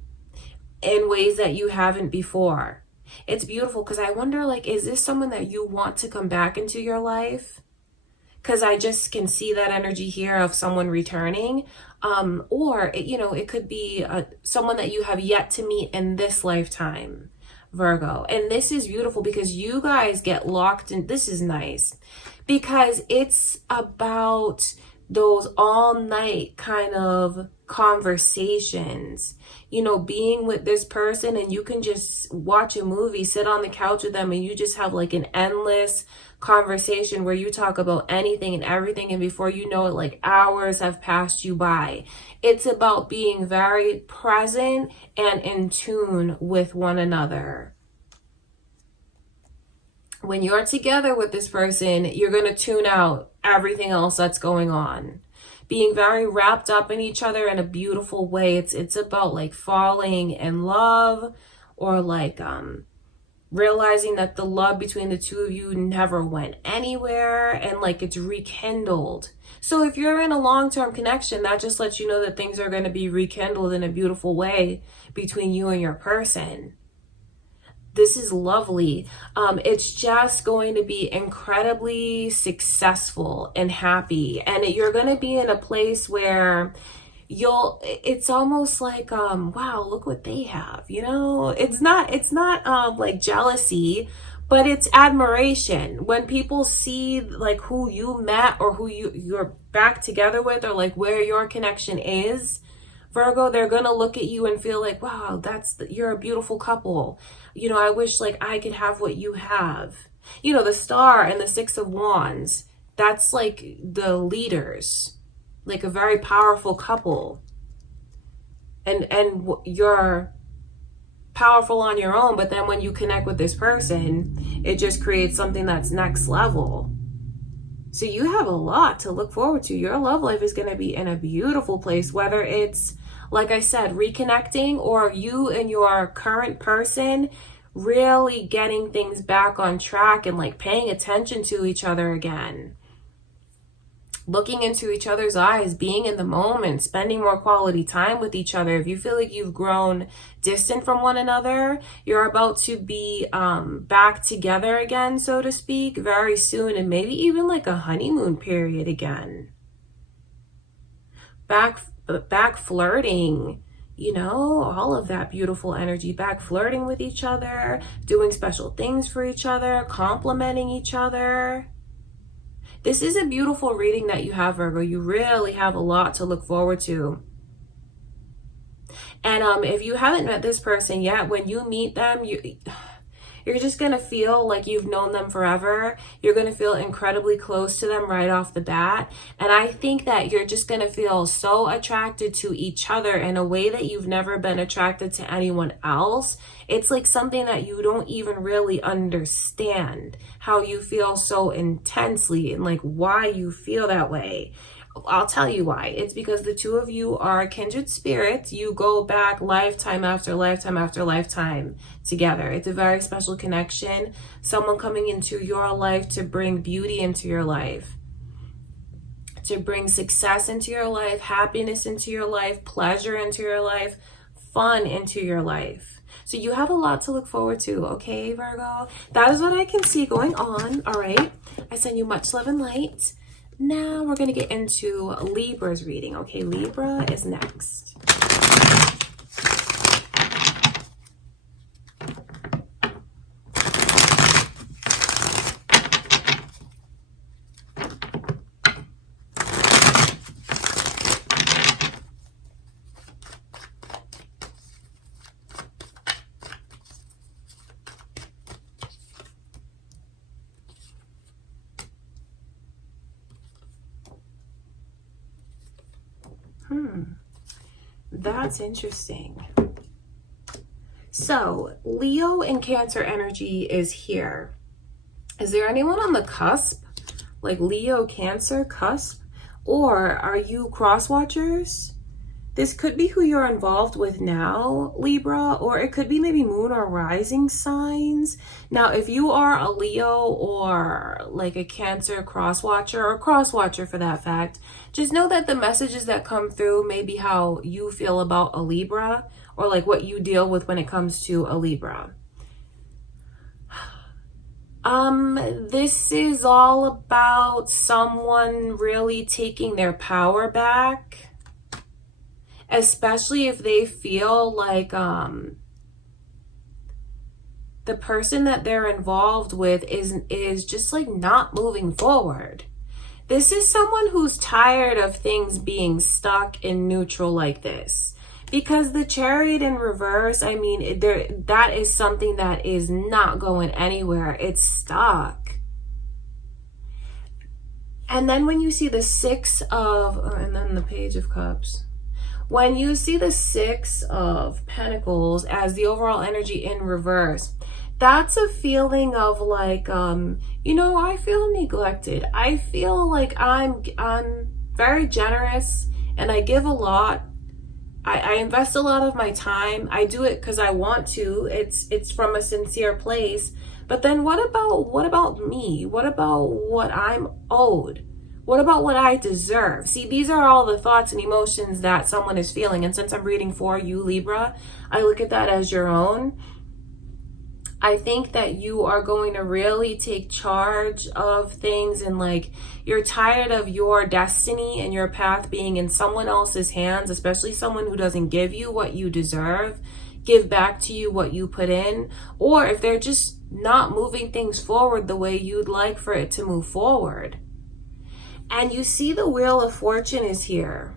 in ways that you haven't before. It's beautiful because I wonder, like, is this someone that you want to come back into your life? Because I just can see that energy here of someone returning. Or, it could be someone that you have yet to meet in this lifetime, Virgo. And this is beautiful because you guys get locked in. This is nice because it's about those all night kind of conversations, being with this person and you can just watch a movie, sit on the couch with them and you just have like an endless conversation where you talk about anything and everything, and before you know it, like hours have passed you by. It's about being very present and in tune with one another. When you're together with this person, you're going to tune out everything else that's going on. Being very wrapped up in each other in a beautiful way. It's about like falling in love, or like realizing that the love between the two of you never went anywhere and like it's rekindled. So if you're in a long-term connection, that just lets you know that things are going to be rekindled in a beautiful way between you and your person. This is lovely. It's just going to be incredibly successful and happy. And you're going to be in a place where it's almost like, wow, look what they have, It's not like jealousy, but it's admiration. When people see like who you met or who you're back together with, or like where your connection is, Virgo, they're going to look at you and feel like, wow, you're a beautiful couple. I wish like I could have what you have. The Star and the Six of Wands, that's like the leaders, like a very powerful couple. And you're powerful on your own, but then when you connect with this person, it just creates something that's next level. So you have a lot to look forward to. Your love life is going to be in a beautiful place, whether it's, like I said, reconnecting, or you and your current person really getting things back on track and like paying attention to each other again. Looking into each other's eyes, being in the moment, spending more quality time with each other. If you feel like you've grown distant from one another, you're about to be back together again, so to speak, very soon, and maybe even like a honeymoon period again. Back flirting, all of that beautiful energy, back flirting with each other, doing special things for each other, complimenting each other. This is a beautiful reading that you have, Virgo. You really have a lot to look forward to. And if you haven't met this person yet, when you meet them, you're just going to feel like you've known them forever. You're going to feel incredibly close to them right off the bat. And I think that you're just going to feel so attracted to each other in a way that you've never been attracted to anyone else. It's like something that you don't even really understand, how you feel so intensely and like why you feel that way. I'll tell you why. It's because the two of you are kindred spirits. You go back lifetime after lifetime after lifetime together. It's a very special connection. Someone coming into your life to bring beauty into your life, to bring success into your life, happiness into your life, pleasure into your life, fun into your life. So you have a lot to look forward to, okay, Virgo? That is what I can see going on, all right? I send you much love and light. Now we're going to get into Libra's reading, okay? Libra is next. That's interesting. So Leo and Cancer energy is here. Is there anyone on the cusp? Like Leo, Cancer, cusp? Or are you cross watchers? This could be who you're involved with now, Libra, or it could be maybe moon or rising signs. Now, if you are a Leo or like a Cancer cross watcher, or cross watcher for that fact, just know that the messages that come through may be how you feel about a Libra, or like what you deal with when it comes to a Libra. This is all about someone really taking their power back. Especially if they feel like the person that they're involved with is just like not moving forward. This is someone who's tired of things being stuck in neutral like this. Because the Chariot in reverse, I mean, that is something that is not going anywhere. It's stuck. And then when you see the and then the Page of Cups. When you see the Six of Pentacles as the overall energy in reverse, that's a feeling of like, I feel neglected. I feel like I'm very generous and I give a lot. I invest a lot of my time. I do it because I want to. It's from a sincere place. But then what about me? What about what I'm owed? What about what I deserve? See, these are all the thoughts and emotions that someone is feeling. And since I'm reading for you, Libra, I look at that as your own. I think that you are going to really take charge of things, and like you're tired of your destiny and your path being in someone else's hands, especially someone who doesn't give you what you deserve, give back to you what you put in, or if they're just not moving things forward the way you'd like for it to move forward. And you see the Wheel of Fortune is here.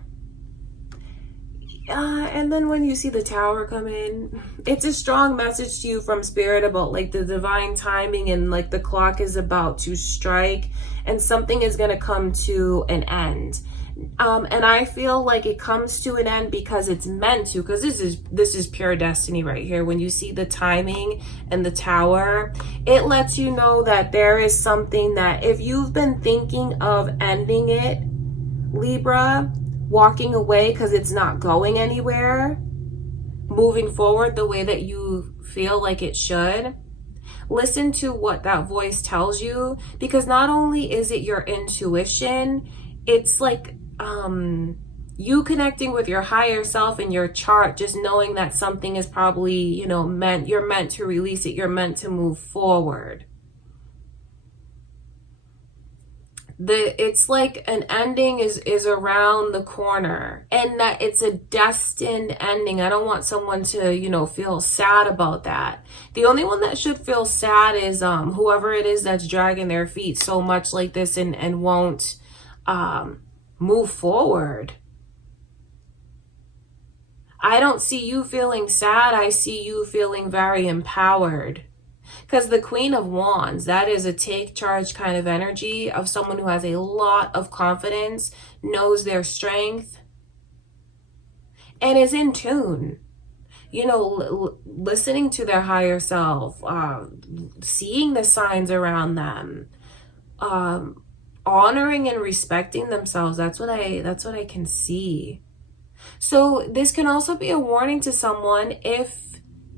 And then when you see the Tower come in, it's a strong message to you from Spirit about like the divine timing, and like the clock is about to strike and something is going to come to an end. And I feel like it comes to an end because it's meant to, because this is pure destiny right here. When you see the timing and the Tower, it lets you know that there is something that if you've been thinking of ending it, Libra, walking away because it's not going anywhere, moving forward the way that you feel like it should, listen to what that voice tells you, because not only is it your intuition, it's like you connecting with your higher self in your chart, just knowing that something is probably, you're meant to release it, you're meant to move forward. It's like an ending is around the corner, and that it's a destined ending. I don't want someone to, feel sad about that. The only one that should feel sad is whoever it is that's dragging their feet so much like this and won't move forward. I don't see you feeling sad. I see you feeling very empowered. Because the Queen of Wands, that is a take charge kind of energy of someone who has a lot of confidence, knows their strength, and is in tune. Listening to their higher self, seeing the signs around them, honoring and respecting themselves. That's what I can see. So this can also be a warning to someone if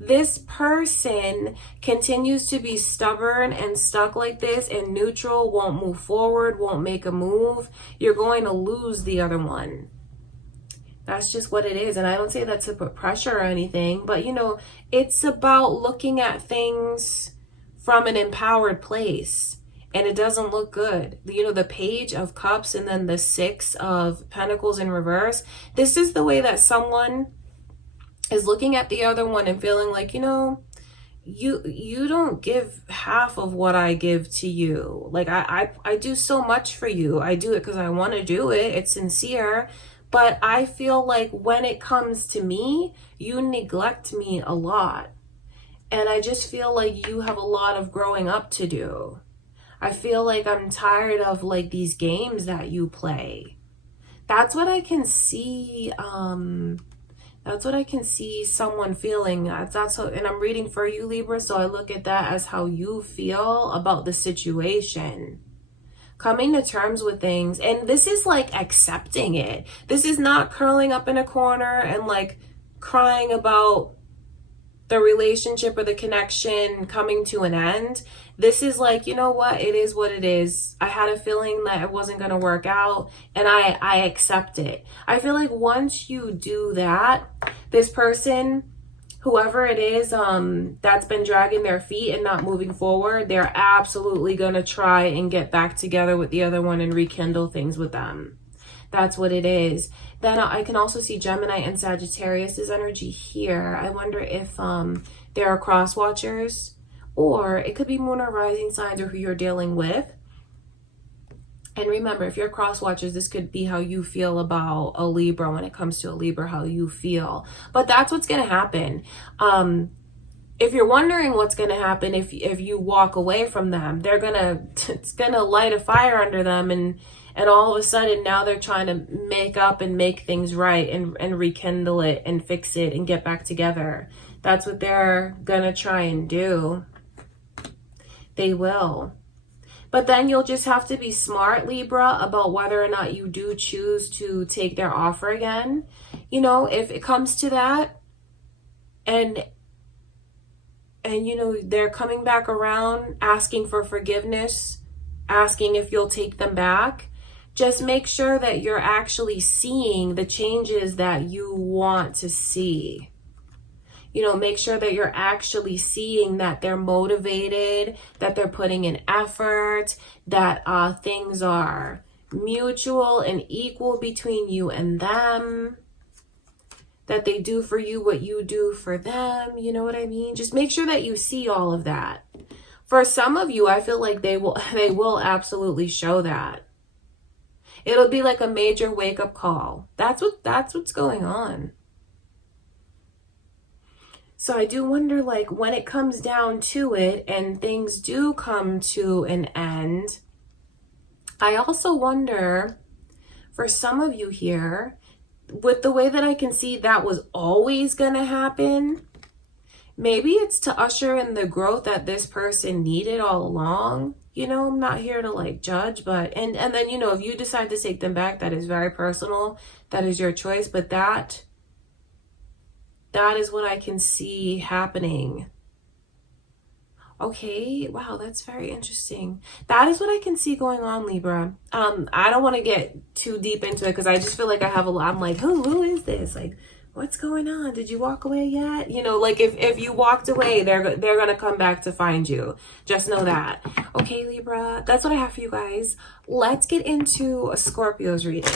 this person continues to be stubborn and stuck like this and neutral, won't move forward, won't make a move, you're going to lose the other one. That's just what it is. And I don't say that to put pressure or anything, but it's about looking at things from an empowered place. And it doesn't look good. The Page of Cups and then the Six of Pentacles in reverse. This is the way that someone is looking at the other one and feeling like, you don't give half of what I give to you. Like I do so much for you. I do it because I want to do it. It's sincere. But I feel like when it comes to me, you neglect me a lot. And I just feel like you have a lot of growing up to do. I feel like I'm tired of like these games that you play. That's what I can see. That's what I can see someone feeling. That's how, and I'm reading for you, Libra, so I look at that as how you feel about the situation. Coming to terms with things. And this is like accepting it. This is not curling up in a corner and like crying about the relationship or the connection coming to an end. This is like, you know what? It is what it is. I had a feeling that it wasn't going to work out, and I accept it. I feel like once you do that, this person, whoever it is, that's been dragging their feet and not moving forward, they're absolutely going to try and get back together with the other one and rekindle things with them. That's what it is. Then I can also see Gemini and Sagittarius's energy here. I wonder if there are cross watchers, or it could be moon or rising signs, or who you're dealing with. And remember, if you're cross watchers, this could be how you feel about a Libra. When it comes to a Libra, how you feel. But that's what's going to happen. If you're wondering what's going to happen if you walk away from them, it's going to light a fire under them, and all of a sudden now they're trying to make up and make things right and rekindle it and fix it and get back together. That's what they're going to try and do. They will. But then you'll just have to be smart, Libra, about whether or not you do choose to take their offer again. You know, if it comes to that, and you know, they're coming back around asking for forgiveness, asking if you'll take them back, just make sure that you're actually seeing the changes that you want to see. You know, make sure that you're actually seeing that they're motivated, that they're putting in effort, that things are mutual and equal between you and them, that they do for you what you do for them. You know what I mean? Just make sure that you see all of that. For some of you, I feel like they will absolutely show that. It'll be like a major wake-up call. That's what's going on. So I do wonder, like, when it comes down to it and things do come to an end, I also wonder, for some of you here, with the way that I can see that was always going to happen, maybe it's to usher in the growth that this person needed all along. You know, I'm not here to like judge, but, and then, you know, if you decide to take them back, that is very personal. That is your choice. But that is what I can see happening. Okay, wow, that's very interesting. That is what I can see going on, Libra. I don't want to get too deep into it because I just feel like I have a lot. I'm like, who is this? Like, what's going on? Did you walk away yet? You know, like if you walked away, they're gonna come back to find you. Just know that. Okay, Libra, that's what I have for you guys. Let's get into a Scorpio's reading.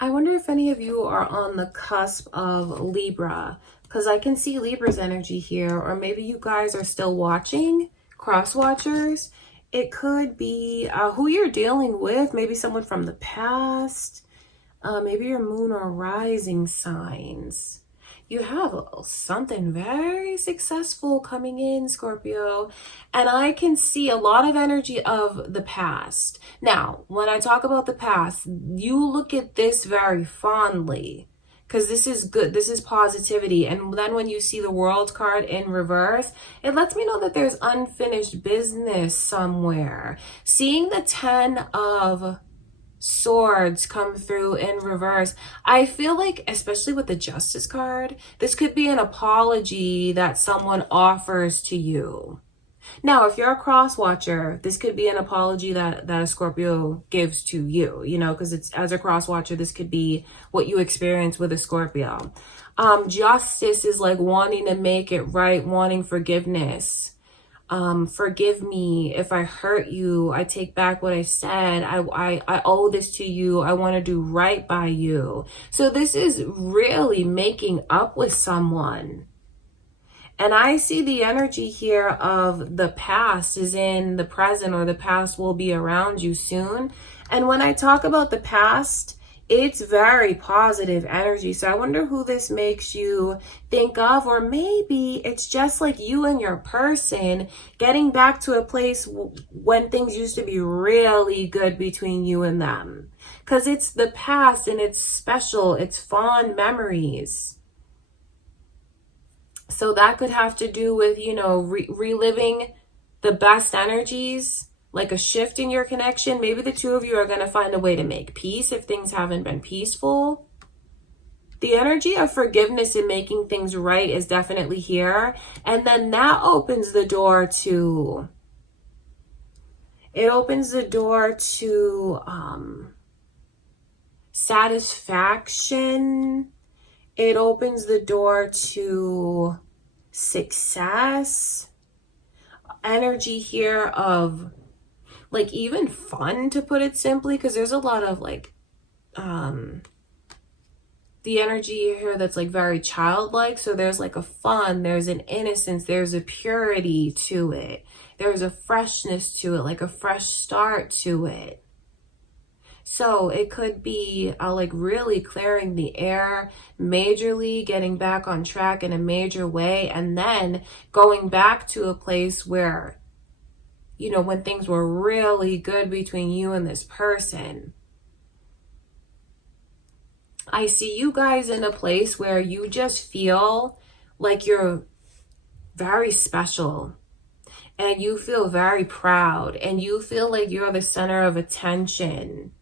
I wonder if any of you are on the cusp of Libra, because I can see Libra's energy here, or maybe you guys are still watching, cross watchers. It could be who you're dealing with, maybe someone from the past, maybe your moon or rising signs. You have something very successful coming in, Scorpio. And I can see a lot of energy of the past. Now, when I talk about the past, you look at this very fondly because this is good. This is positivity. And then when you see the World card in reverse, it lets me know that there's unfinished business somewhere. Seeing the 10 of Swords come through in reverse, I feel like, especially with the Justice card, this could be an apology that someone offers to you. Now, if you're a cross watcher, this could be an apology that a Scorpio gives to you, you know, because it's, as a cross watcher, this could be what you experience with a Scorpio. Justice is like wanting to make it right, wanting forgiveness. Forgive me if I hurt you. I take back what I said. I owe this to you. I want to do right by you. So this is really making up with someone. And I see the energy here of the past is in the present, or the past will be around you soon. And when I talk about the past, it's very positive energy. So I wonder who this makes you think of, or maybe it's just like you and your person getting back to a place when things used to be really good between you and them. Because it's the past and it's special, it's fond memories. So that could have to do with, you know, reliving the best energies, like a shift in your connection. Maybe the two of you are going to find a way to make peace if things haven't been peaceful. The energy of forgiveness and making things right is definitely here. And then that opens the door to, satisfaction. It opens the door to success. Energy here of like even fun, to put it simply, because there's a lot of like the energy here that's like very childlike. So there's like a fun, there's an innocence, there's a purity to it, there's a freshness to it, like a fresh start to it. So it could be like really clearing the air, majorly getting back on track in a major way, and then going back to a place where, you know, when things were really good between you and this person. I see you guys in a place where you just feel like you're very special, and you feel very proud, and you feel like you're the center of attention.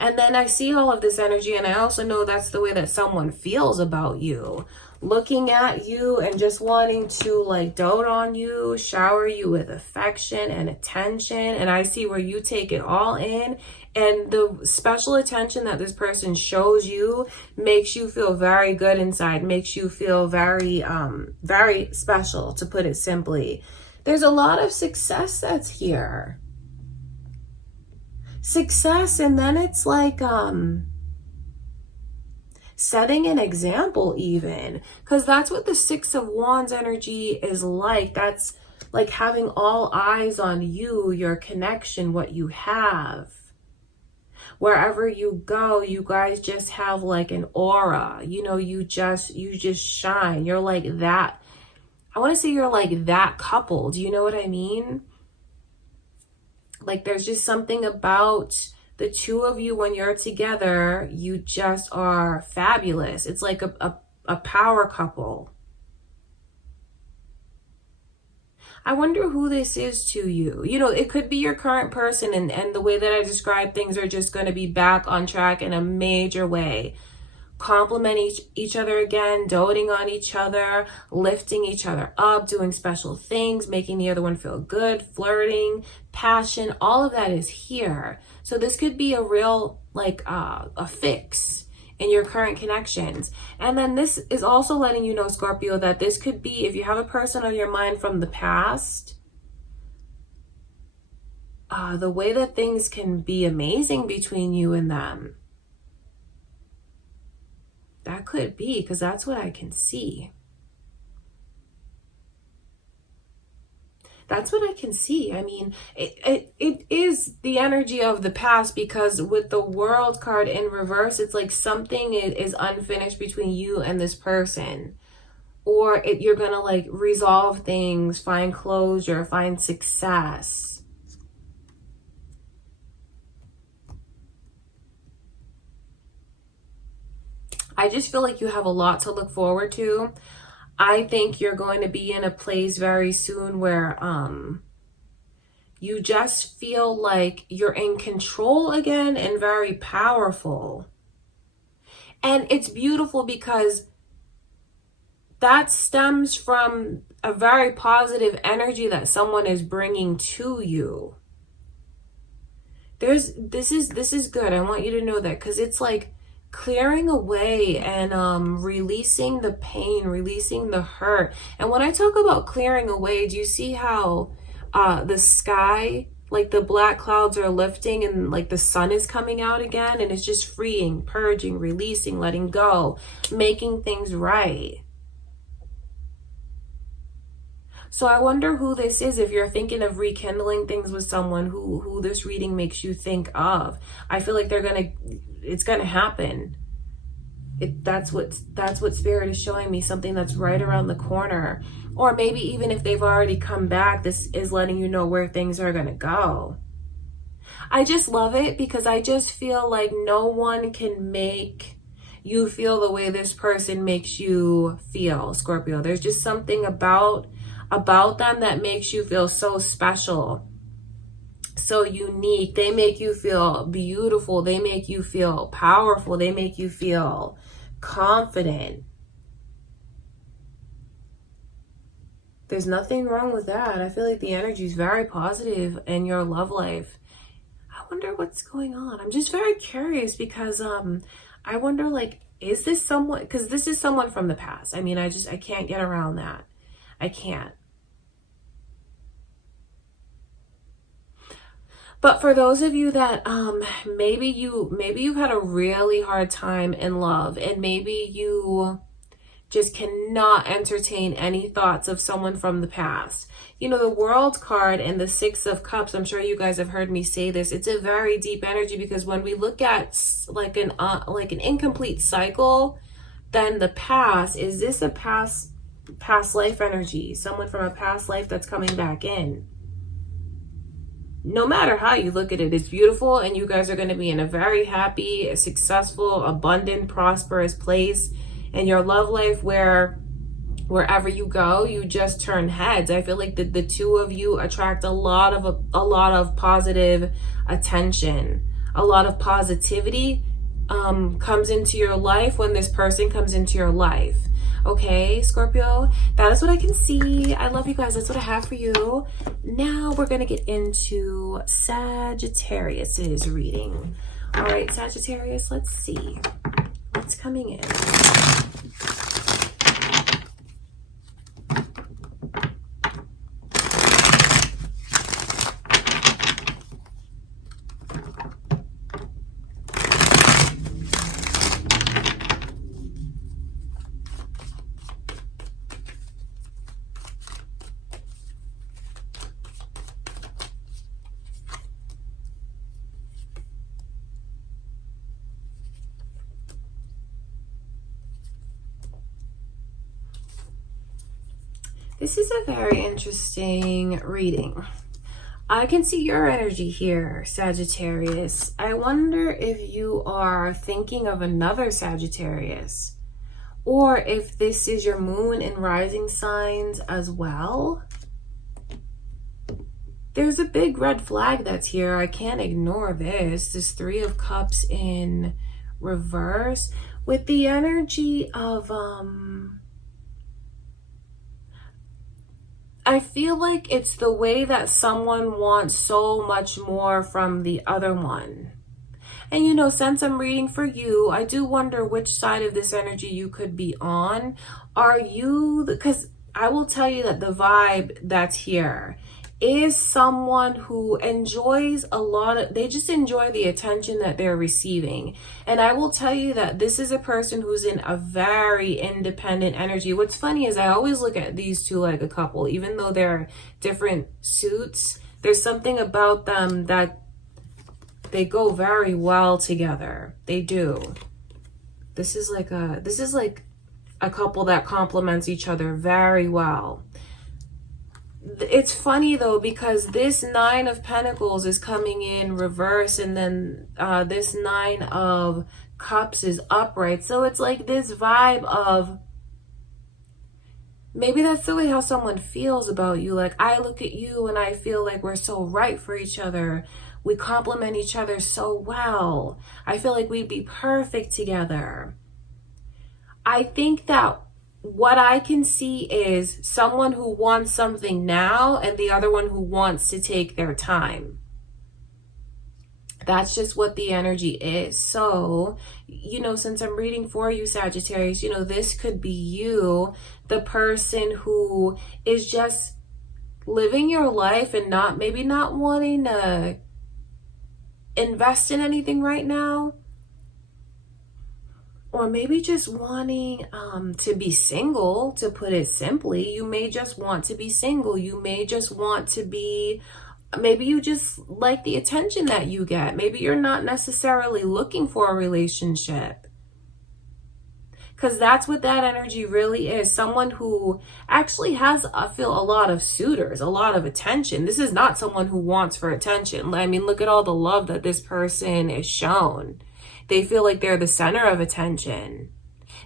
And then I see all of this energy, and I also know that's the way that someone feels about you. Looking at you and just wanting to like dote on you, shower you with affection and attention. And I see where you take it all in. And the special attention that this person shows you makes you feel very good inside, makes you feel very, very special, to put it simply. There's a lot of success that's here. Success, and then it's like setting an example even, because that's what the Six of Wands energy is like. That's like having all eyes on you, your connection, what you have. Wherever you go, you guys just have like an aura, you know, you just shine. You're like that. I want to say you're like that couple. Do you know what I mean? Like there's just something about the two of you when you're together, you just are fabulous. It's like a power couple. I wonder who this is to you. You know, it could be your current person, and the way that I describe things are just going to be back on track in a major way. Complimenting each other again, doting on each other, lifting each other up, doing special things, making the other one feel good, flirting, passion, all of that is here. So this could be a real, like, a fix in your current connections. And then this is also letting you know, Scorpio, that this could be, if you have a person on your mind from the past, the way that things can be amazing between you and them. That could be, because that's what I can see. That's what I can see. I mean, it is the energy of the past, because with the World card in reverse, it's like something is unfinished between you and this person. Or you're going to like resolve things, find closure, find success. I just feel like you have a lot to look forward to. I think you're going to be in a place very soon where you just feel like you're in control again and very powerful. And it's beautiful because that stems from a very positive energy that someone is bringing to you. This is good. I want you to know that, because it's like clearing away and releasing the pain, releasing the hurt. And when I talk about clearing away, do you see how the sky, like the black clouds are lifting and like the sun is coming out again, and it's just freeing, purging, releasing, letting go, making things right. So I wonder who this is. If you're thinking of rekindling things with someone, who this reading makes you think of. I feel like it's gonna happen. That's what Spirit is showing me, something that's right around the corner. Or maybe even if they've already come back, this is letting you know where things are gonna go. I just love it because I just feel like no one can make you feel the way this person makes you feel, Scorpio. There's just something about them that makes you feel so special, so unique. They make you feel beautiful. They make you feel powerful. They make you feel confident. There's nothing wrong with that. I feel like the energy is very positive in your love life. I wonder what's going on. I'm just very curious because I wonder, like, is this someone, because this is someone from the past. I mean, I can't get around that. I can't. But for those of you that maybe you've had a really hard time in love, and maybe you just cannot entertain any thoughts of someone from the past. You know, the World card and the Six of Cups, I'm sure you guys have heard me say this, it's a very deep energy, because when we look at like an incomplete cycle, then the past, is this a past life energy? Someone from a past life that's coming back in. No matter how you look at it, it's beautiful, and you guys are going to be in a very happy, successful, abundant, prosperous place in your love life, where wherever you go, you just turn heads. I feel like the two of you attract a lot of positive attention, a lot of positivity comes into your life when this person comes into your life. Okay, Scorpio, that is what I can see. I love you guys. That's what I have for you. Now we're going to get into Sagittarius's reading. All right, Sagittarius, let's see what's coming in. This is a very interesting reading. I can see your energy here, Sagittarius. I wonder if you are thinking of another Sagittarius, or if this is your moon and rising signs as well. There's a big red flag that's here. I can't ignore this. This Three of Cups in reverse with the energy of I feel like it's the way that someone wants so much more from the other one. And you know, since I'm reading for you, I do wonder which side of this energy you could be on. Are you, because I will tell you that the vibe that's here is someone who enjoys they just enjoy the attention that they're receiving. And I will tell you that this is a person who's in a very independent energy. What's funny is I always look at these two like a couple, even though they're different suits. There's something about them that they go very well together. They do. This is like a couple that complements each other very well. It's funny though, because this Nine of Pentacles is coming in reverse, and then this Nine of Cups is upright. So it's like this vibe of, maybe that's the way how someone feels about you. Like, I look at you and I feel like we're so right for each other. We complement each other so well. I feel like we'd be perfect together. I think that what I can see is someone who wants something now and the other one who wants to take their time. That's just what the energy is. So, you know, since I'm reading for you, Sagittarius, you know, this could be you, the person who is just living your life and maybe not wanting to invest in anything right now. Or maybe just wanting to be single, to put it simply. You may just want to be single. You may just want to be, maybe you just like the attention that you get. Maybe you're not necessarily looking for a relationship. Because that's what that energy really is. Someone who actually has, I feel, a lot of suitors, a lot of attention. This is not someone who wants for attention. I mean, look at all the love that this person is shown. They feel like they're the center of attention.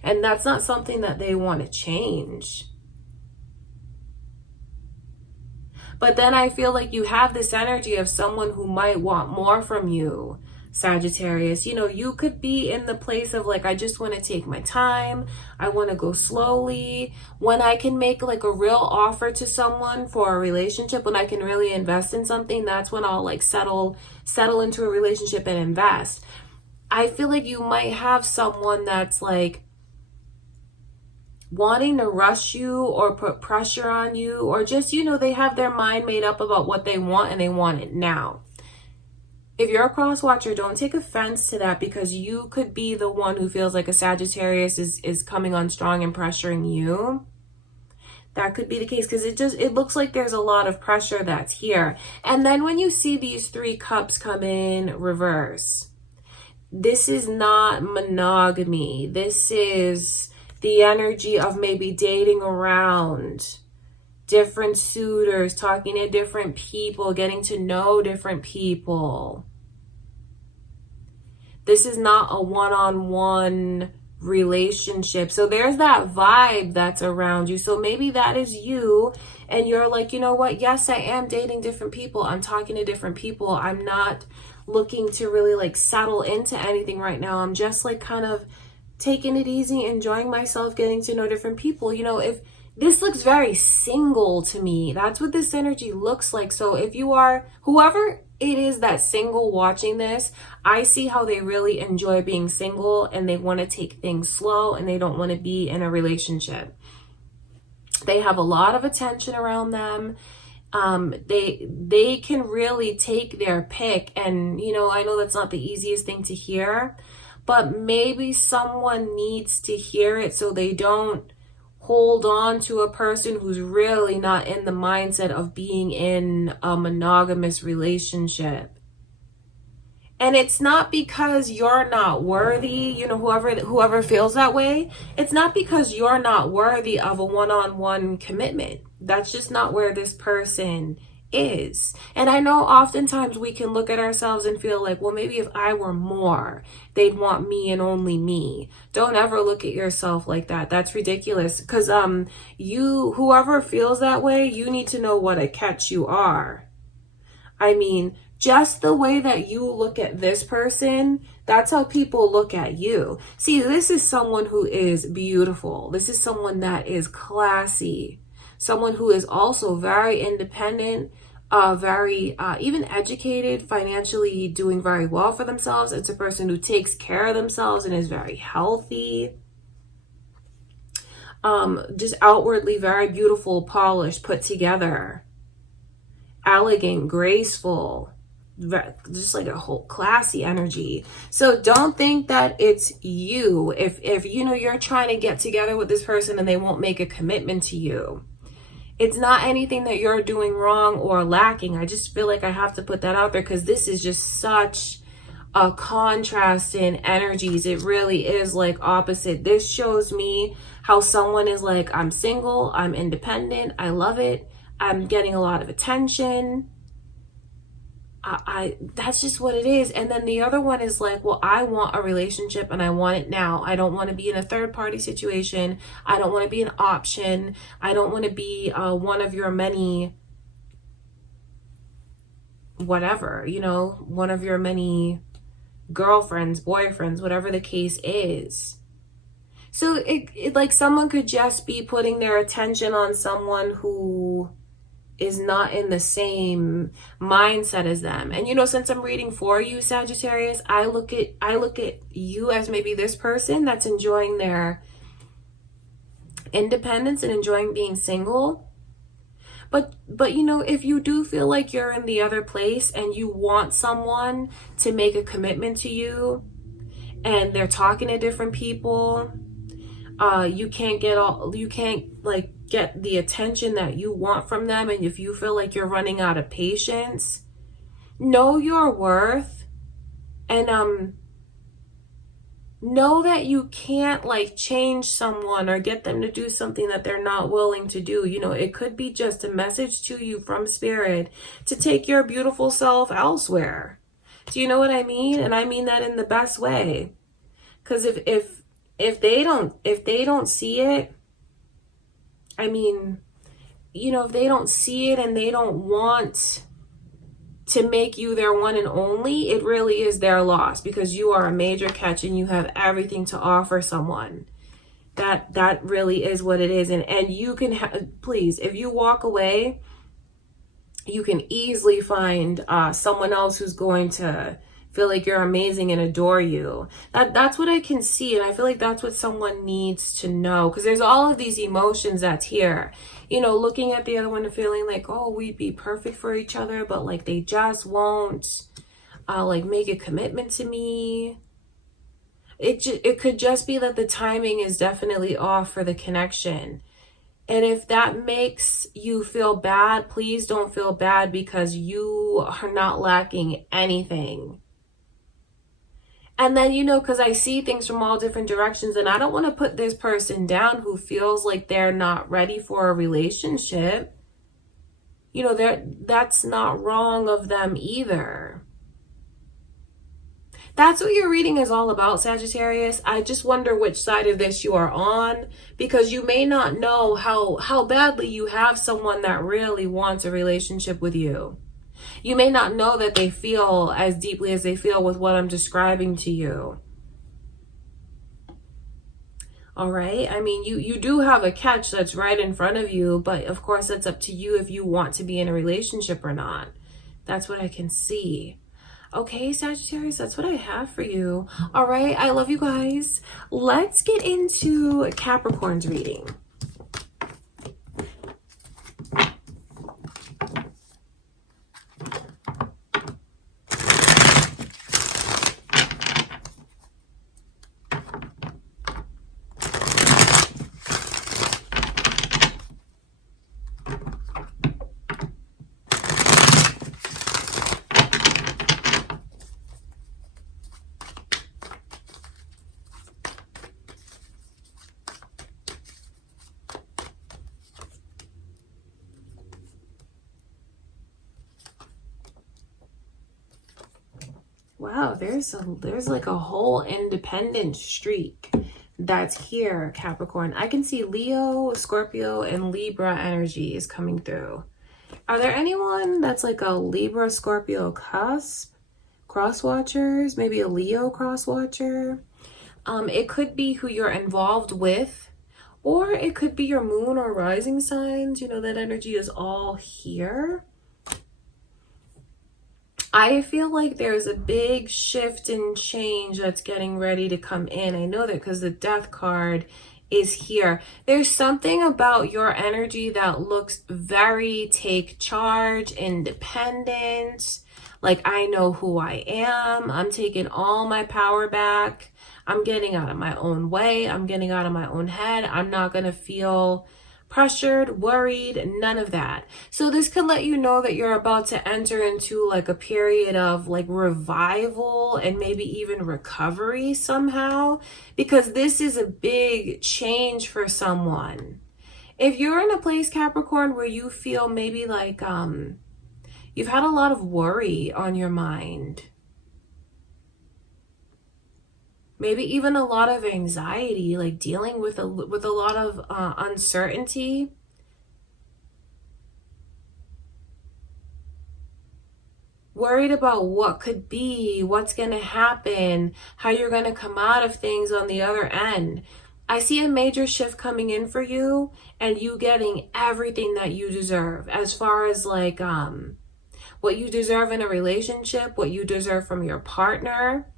And that's not something that they want to change. But then I feel like you have this energy of someone who might want more from you, Sagittarius. You know, you could be in the place of like, I just want to take my time. I want to go slowly. When I can make like a real offer to someone for a relationship, when I can really invest in something, that's when I'll like settle into a relationship and invest. I feel like you might have someone that's like wanting to rush you or put pressure on you, or just, you know, they have their mind made up about what they want and they want it now. If you're a cross watcher, don't take offense to that, because you could be the one who feels like a Sagittarius is coming on strong and pressuring you. That could be the case, because it looks like there's a lot of pressure that's here. And then when you see these 3 cups come in reverse, this is not monogamy. This is the energy of maybe dating around different suitors, talking to different people, getting to know different people. This is not a one-on-one relationship. So there's that vibe that's around you. So maybe that is you, and you're like, you know what? Yes, I am dating different people. I'm talking to different people. I'm not looking to really like settle into anything right now. I'm just like kind of taking it easy, enjoying myself, getting to know different people. You know, if this looks very single to me, that's what this energy looks like. So if you are, whoever it is that's single watching this, I see how they really enjoy being single, and they want to take things slow, and they don't want to be in a relationship. They have a lot of attention around them. They can really take their pick. And, you know, I know that's not the easiest thing to hear, but maybe someone needs to hear it so they don't hold on to a person who's really not in the mindset of being in a monogamous relationship. And it's not because you're not worthy, you know, whoever feels that way, it's not because you're not worthy of a one-on-one commitment. That's just not where this person is. And I know oftentimes we can look at ourselves and feel like, well, maybe if I were more, they'd want me and only me. Don't ever look at yourself like that. That's ridiculous. Because whoever feels that way, you need to know what a catch you are. I mean, just the way that you look at this person, that's how people look at you. See, this is someone who is beautiful. This is someone that is classy. Someone who is also very independent, very even educated, financially doing very well for themselves. It's a person who takes care of themselves and is very healthy. Just outwardly very beautiful, polished, put together, elegant, graceful, just like a whole classy energy. So don't think that it's you. If you know you're trying to get together with this person and they won't make a commitment to you, it's not anything that you're doing wrong or lacking. I just feel like I have to put that out there, because this is just such a contrast in energies. It really is like opposite. This shows me how someone is like, I'm single, I'm independent, I love it, I'm getting a lot of attention. That's just what it is. And then the other one is like, well, I want a relationship and I want it now. I don't want to be in a third party situation. I don't want to be an option. I don't want to be one of your many, whatever, you know, one of your many girlfriends, boyfriends, whatever the case is. So it like someone could just be putting their attention on someone who is not in the same mindset as them. And you know, since I'm reading for you, Sagittarius, I look at you as maybe this person that's enjoying their independence and enjoying being single. But you know, if you do feel like you're in the other place and you want someone to make a commitment to you and they're talking to different people, you can't like get the attention that you want from them, and if you feel like you're running out of patience, know your worth, and know that you can't like change someone or get them to do something that they're not willing to do. You know, it could be just a message to you from spirit to take your beautiful self elsewhere. Do you know what I mean? And I mean that in the best way. Because if they don't see it, I mean, you know, if they don't see it and they don't want to make you their one and only, it really is their loss, because you are a major catch and you have everything to offer someone. That really is what it is. And you can please, if you walk away, you can easily find someone else who's going to feel like you're amazing and adore you. That's what I can see, and I feel like that's what someone needs to know, because there's all of these emotions that's here. You know, looking at the other one and feeling like, oh, we'd be perfect for each other, but like they just won't like make a commitment to me. It could just be that the timing is definitely off for the connection. And if that makes you feel bad, please don't feel bad, because you are not lacking anything. And then, you know, because I see things from all different directions, and I don't want to put this person down who feels like they're not ready for a relationship. You know, that's not wrong of them either. That's what your reading is all about, Sagittarius. I just wonder which side of this you are on, because you may not know how badly you have someone that really wants a relationship with you. You may not know that they feel as deeply as they feel with what I'm describing to you. All right? I mean, you do have a catch that's right in front of you, but of course it's up to you if you want to be in a relationship or not. That's what I can see. Okay, Sagittarius, that's what I have for you. All right, I love you guys. Let's get into Capricorn's reading. Wow, there's like a whole independent streak that's here, Capricorn. I can see Leo, Scorpio, and Libra energy is coming through. Are there anyone that's like a Libra, Scorpio cusp? Cross watchers? Maybe a Leo cross watcher? It could be who you're involved with, or it could be your moon or rising signs. You know, that energy is all here. I feel like there's a big shift and change that's getting ready to come in. I know that because the Death card is here. There's something about your energy that looks very take charge, independent. Like, I know who I am. I'm taking all my power back. I'm getting out of my own way. I'm getting out of my own head. I'm not going to feel pressured, worried, none of that. So this could let you know that you're about to enter into like a period of like revival and maybe even recovery somehow, because this is a big change for someone. If you're in a place, Capricorn, where you feel maybe like you've had a lot of worry on your mind, maybe even a lot of anxiety, like dealing with a lot of uncertainty. Worried about what could be, what's going to happen, how you're going to come out of things on the other end. I see a major shift coming in for you, and you getting everything that you deserve, as far as like what you deserve in a relationship, what you deserve from your partner,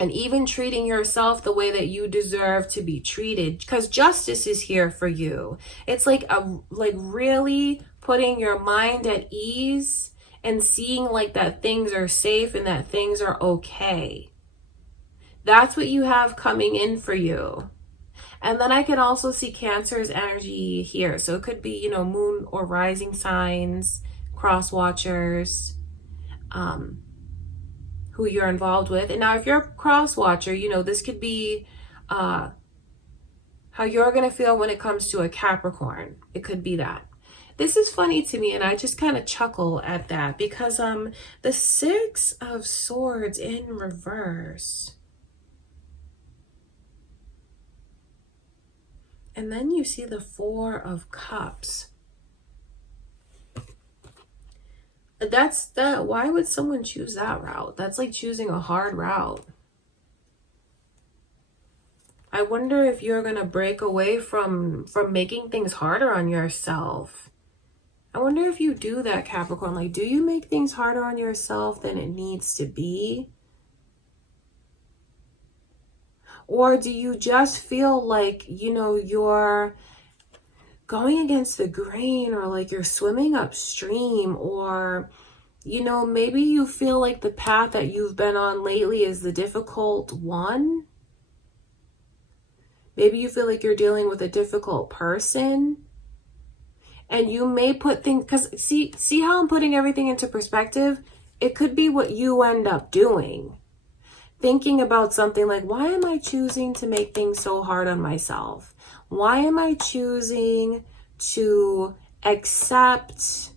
and even treating yourself the way that you deserve to be treated, because justice is here for you. It's like really putting your mind at ease and seeing like that things are safe and that things are okay. That's what you have coming in for you. And then I can also see Cancer's energy here. So it could be, you know, moon or rising signs, cross watchers, who you're involved with. And now if you're a cross watcher, you know, this could be how you're going to feel when it comes to a Capricorn. It could be that. This is funny to me, and I just kind of chuckle at that because the Six of Swords in reverse. And then you see the Four of Cups. Why would someone choose that route? That's like choosing a hard route. I wonder if you're going to break away from making things harder on yourself. I wonder if you do that, Capricorn. Like, do you make things harder on yourself than it needs to be? Or do you just feel like, you know, you're going against the grain, or like you're swimming upstream, or, you know, maybe you feel like the path that you've been on lately is the difficult one? Maybe you feel like you're dealing with a difficult person, and you may put things, because see how I'm putting everything into perspective? It could be what you end up doing. Thinking about something like, why am I choosing to make things so hard on myself? Why am I choosing to accept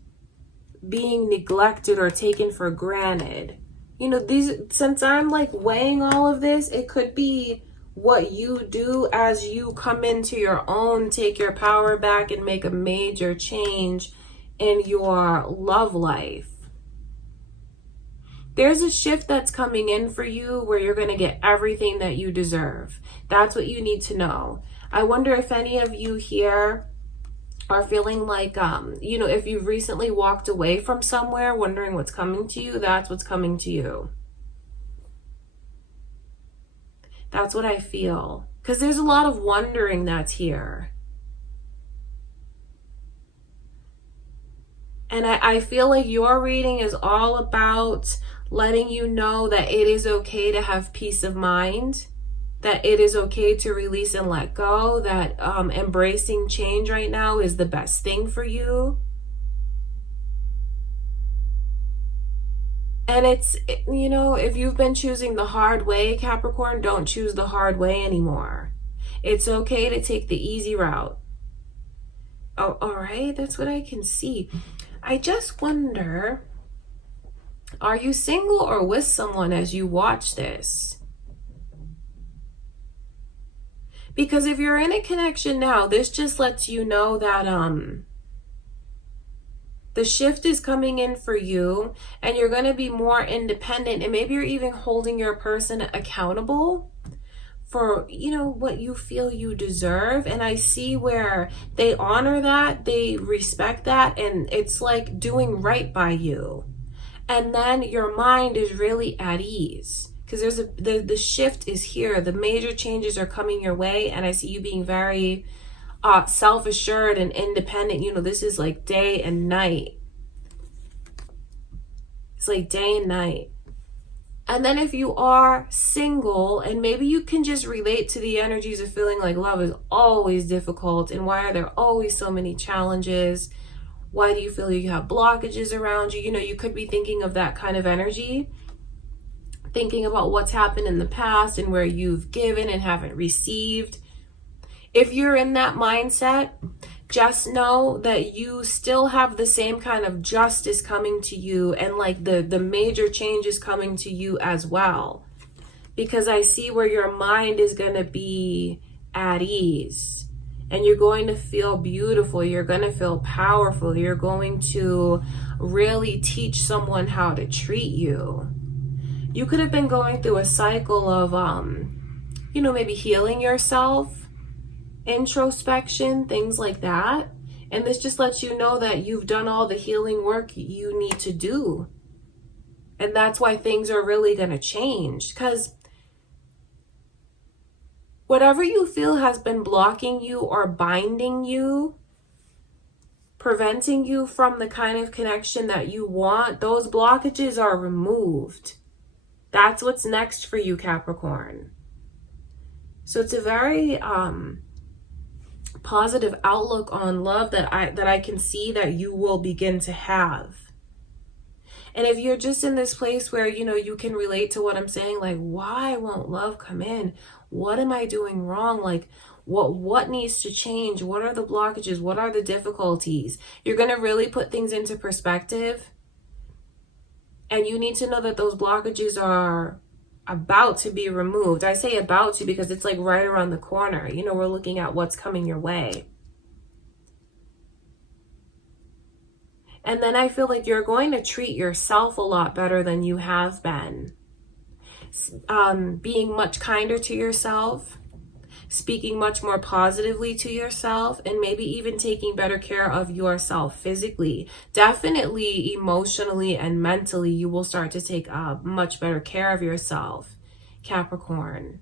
being neglected or taken for granted? You know, since I'm like weighing all of this, it could be what you do as you come into your own, take your power back, and make a major change in your love life. There's a shift that's coming in for you where you're going to get everything that you deserve. That's what you need to know. I wonder if any of you here are feeling like, you know, if you've recently walked away from somewhere, wondering what's coming to you, that's what's coming to you. That's what I feel. Because there's a lot of wondering that's here. And I feel like your reading is all about letting you know that it is okay to have peace of mind, that it is okay to release and let go, that embracing change right now is the best thing for you. And it's, you know, if you've been choosing the hard way, Capricorn, don't choose the hard way anymore. It's okay to take the easy route. Oh, all right, that's what I can see. I just wonder, are you single or with someone as you watch this? Because if you're in a connection now, this just lets you know that the shift is coming in for you, and you're going to be more independent, and maybe you're even holding your person accountable for, you know, what you feel you deserve. And I see where they honor that, they respect that, and it's like doing right by you. And then your mind is really at ease, because the shift is here. The major changes are coming your way, and I see you being very self-assured and independent. You know, this is like day and night. It's like day and night. And then if you are single, and maybe you can just relate to the energies of feeling like love is always difficult, and why are there always so many challenges? Why do you feel you have blockages around you? You know, you could be thinking of that kind of energy, thinking about what's happened in the past and where you've given and haven't received. If you're in that mindset, just know that you still have the same kind of justice coming to you, and like the major changes coming to you as well. Because I see where your mind is going to be at ease, and you're going to feel beautiful. You're going to feel powerful. You're going to really teach someone how to treat you. You could have been going through a cycle of you know, maybe healing yourself, introspection, things like that. And this just lets you know that you've done all the healing work you need to do. And that's why things are really going to change. Because whatever you feel has been blocking you or binding you, preventing you from the kind of connection that you want, those blockages are removed. That's what's next for you, Capricorn. So it's a very positive outlook on love that I can see that you will begin to have. And if you're just in this place where, you know, you can relate to what I'm saying, like, why won't love come in? What am I doing wrong? Like, what needs to change? What are the blockages? What are the difficulties? You're going to really put things into perspective. And you need to know that those blockages are about to be removed. I say about to because it's like right around the corner. You know, we're looking at what's coming your way. And then I feel like you're going to treat yourself a lot better than you have been. Being much kinder to yourself, speaking much more positively to yourself, and maybe even taking better care of yourself physically. Definitely emotionally and mentally, you will start to take much better care of yourself, Capricorn.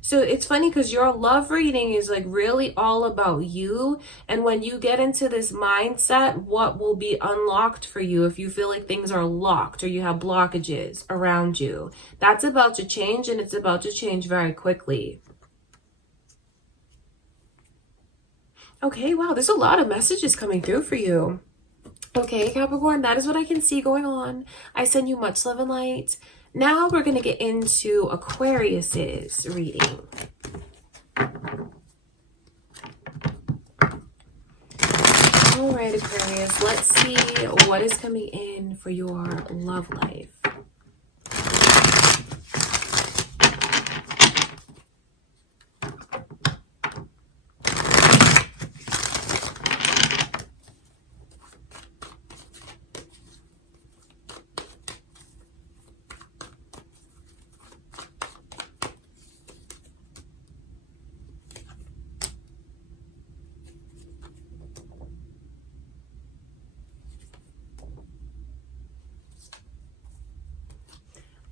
So it's funny because your love reading is like really all about you. And when you get into this mindset, what will be unlocked for you if you feel like things are locked or you have blockages around you, that's about to change, and it's about to change very quickly. Okay, wow, there's a lot of messages coming through for you. Okay, Capricorn, that is what I can see going on. I send you much love and light. Now we're going to get into Aquarius's reading. All right, Aquarius, let's see what is coming in for your love life.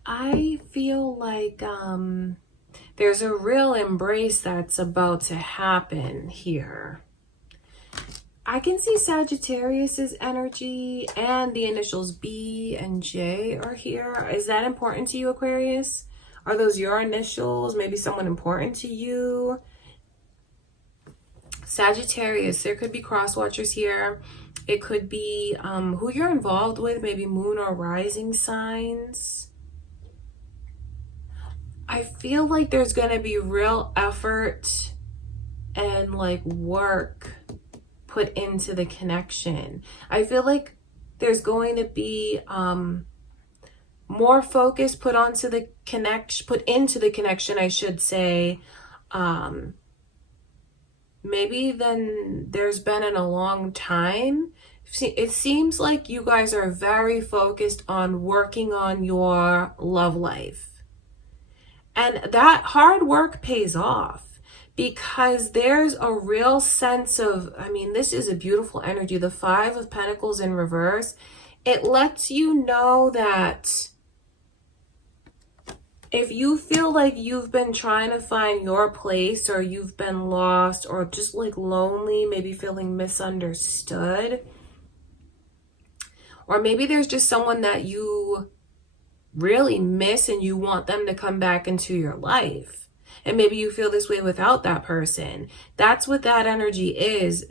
I feel like there's a real embrace that's about to happen here. I can see Sagittarius's energy, and the initials B and J are here. Is that important to you, Aquarius? Are those your initials? Maybe someone important to you? Sagittarius, there could be cross watchers here. It could be who you're involved with, maybe moon or rising signs. I feel like there's going to be real effort and like work put into the connection. I feel like there's going to be more focus put into the connection, I should say, maybe than there's been in a long time. It seems like you guys are very focused on working on your love life. And that hard work pays off because there's a real sense of, I mean, this is a beautiful energy. The Five of Pentacles in reverse. It lets you know that if you feel like you've been trying to find your place, or you've been lost, or just like lonely, maybe feeling misunderstood, or maybe there's just someone that you really miss and you want them to come back into your life, and maybe you feel this way without that person. That's what that energy is.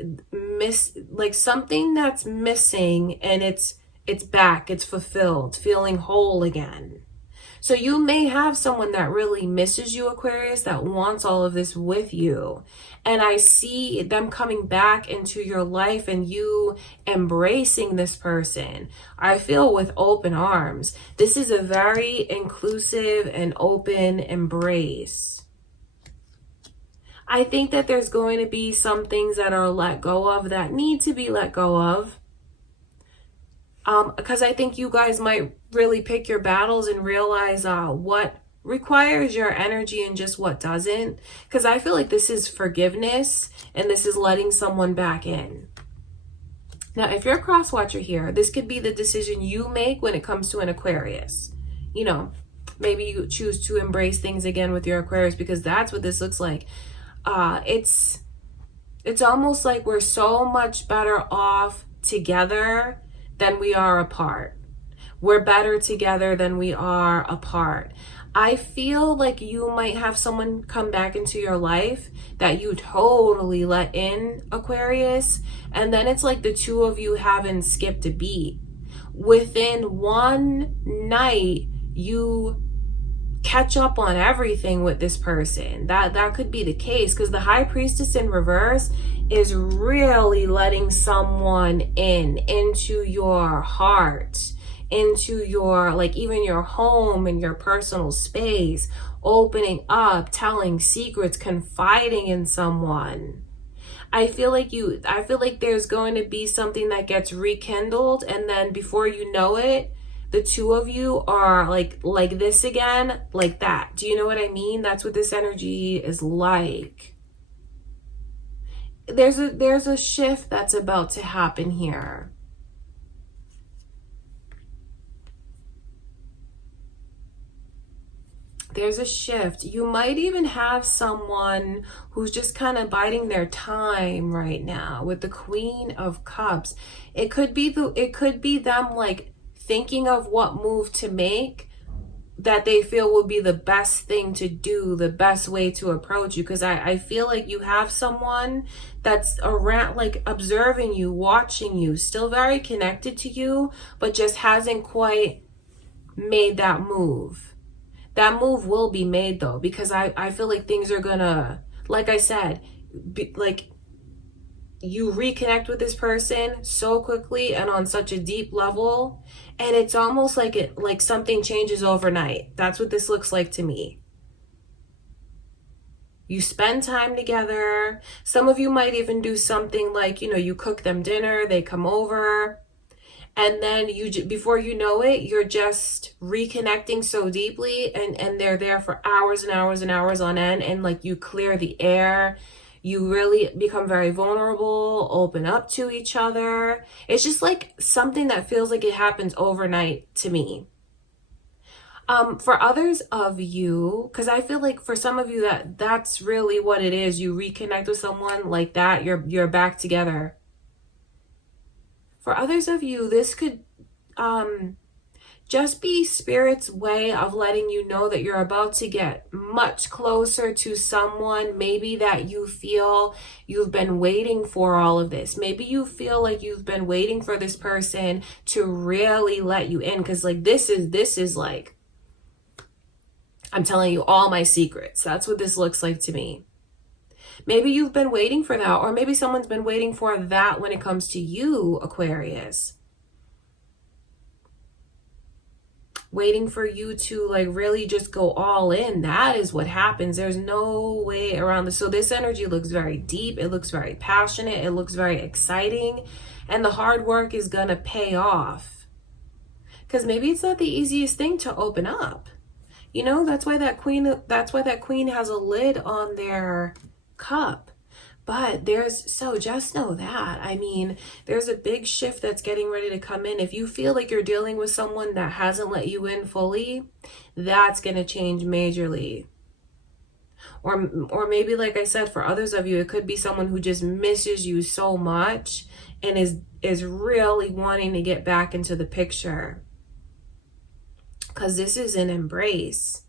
Like something that's missing, and it's back, it's fulfilled, feeling whole again. So you may have someone that really misses you, Aquarius, that wants all of this with you. And I see them coming back into your life and you embracing this person. I feel with open arms. This is a very inclusive and open embrace. I think that there's going to be some things that are let go of that need to be let go of. Because I think you guys might really pick your battles and realize what requires your energy and just what doesn't. Because I feel like this is forgiveness and this is letting someone back in. Now, if you're a cross watcher here, this could be the decision you make when it comes to an Aquarius. You know, maybe you choose to embrace things again with your Aquarius, because that's what this looks like. It's almost like we're so much better off together than we are apart. We're better together than we are apart. I feel like you might have someone come back into your life that you totally let in, Aquarius, and then it's like the two of you haven't skipped a beat. Within one night, you catch up on everything with this person. That could be the case, because the High Priestess in reverse is really letting someone into your heart, into your, like, even your home and your personal space, opening up, telling secrets, confiding in someone. I feel like there's going to be something that gets rekindled, and then before you know it, the two of you are like this again, like that. Do you know what I mean? That's what this energy is like. There's a shift that's about to happen here. There's a shift. You might even have someone who's just kind of biding their time right now with the Queen of Cups. It could be them like thinking of what move to make that they feel will be the best thing to do, the best way to approach you. Because I feel like you have someone that's around, like observing you, watching you, still very connected to you, but just hasn't quite made that move. That move will be made though, because I feel like things are gonna, like I said, like you reconnect with this person so quickly and on such a deep level, and it's almost like something changes overnight. That's what this looks like to me. You spend time together. Some of you might even do something like, you know, you cook them dinner, they come over, and then before you know it, you're just reconnecting so deeply, and they're there for hours and hours and hours on end, and like you clear the air. You really become very vulnerable, open up to each other. It's just like something that feels like it happens overnight to me. For others of you, because I feel like for some of you that's really what it is. You reconnect with someone like that, you're back together. For others of you, this could just be Spirit's way of letting you know that you're about to get much closer to someone. Maybe that you feel you've been waiting for all of this. Maybe you feel like you've been waiting for this person to really let you in, because like this is like, I'm telling you all my secrets. That's what this looks like to me. Maybe you've been waiting for that, or maybe someone's been waiting for that when it comes to you, Aquarius. Waiting for you to like really just go all in. That is what happens. There's no way around this. So this energy looks very deep. It looks very passionate. It looks very exciting. And the hard work is gonna pay off. Because maybe it's not the easiest thing to open up. You know, that's why that queen has a lid on their cup. But just know that, I mean, there's a big shift that's getting ready to come in. If you feel like you're dealing with someone that hasn't let you in fully, that's going to change majorly. Or maybe, like I said, for others of you, it could be someone who just misses you so much and is really wanting to get back into the picture. Because this is an embrace.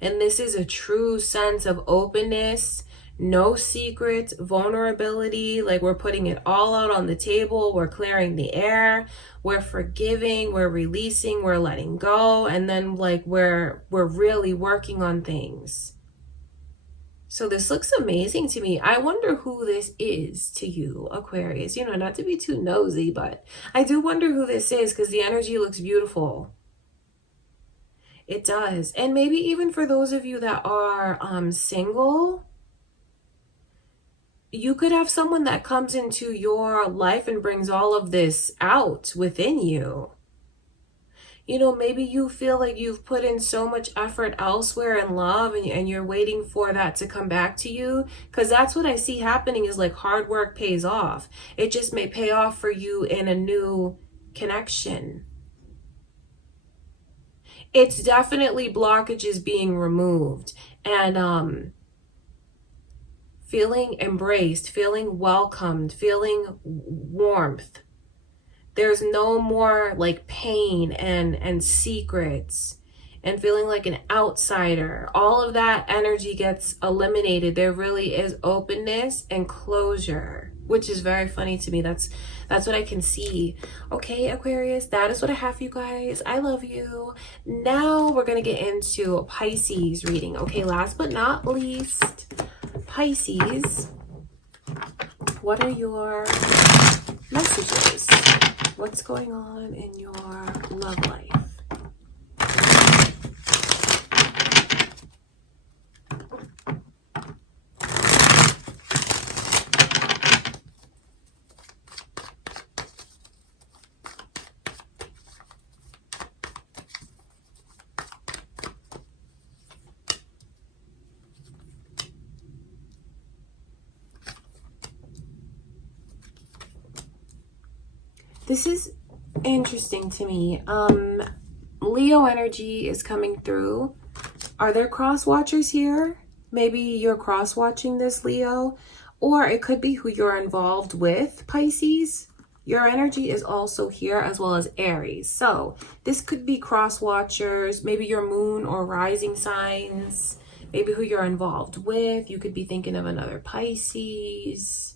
And this is a true sense of openness. No secrets, vulnerability, like we're putting it all out on the table. We're clearing the air. We're forgiving, we're releasing, we're letting go. And then like we're really working on things. So this looks amazing to me. I wonder who this is to you, Aquarius. You know, not to be too nosy, but I do wonder who this is, because the energy looks beautiful. It does. And maybe even for those of you that are single, you could have someone that comes into your life and brings all of this out within you. You know, maybe you feel like you've put in so much effort elsewhere in love, and you're waiting for that to come back to you. Because that's what I see happening, is like hard work pays off. It just may pay off for you in a new connection. It's definitely blockages being removed, and feeling embraced, feeling welcomed, feeling warmth. There's no more like pain and secrets and feeling like an outsider. All of that energy gets eliminated. There really is openness and closure, which is very funny to me. That's what I can see. Okay, Aquarius, that is what I have for you guys. I love you. Now we're going to get into a Pisces reading. Okay, last but not least, Pisces, what are your messages? What's going on in your love life? This is interesting to me. Leo energy is coming through. Are there cross watchers here? Maybe you're cross watching this, Leo, or it could be who you're involved with, Pisces. Your energy is also here, as well as Aries. So this could be cross watchers, maybe your moon or rising signs, maybe who you're involved with. You could be thinking of another Pisces.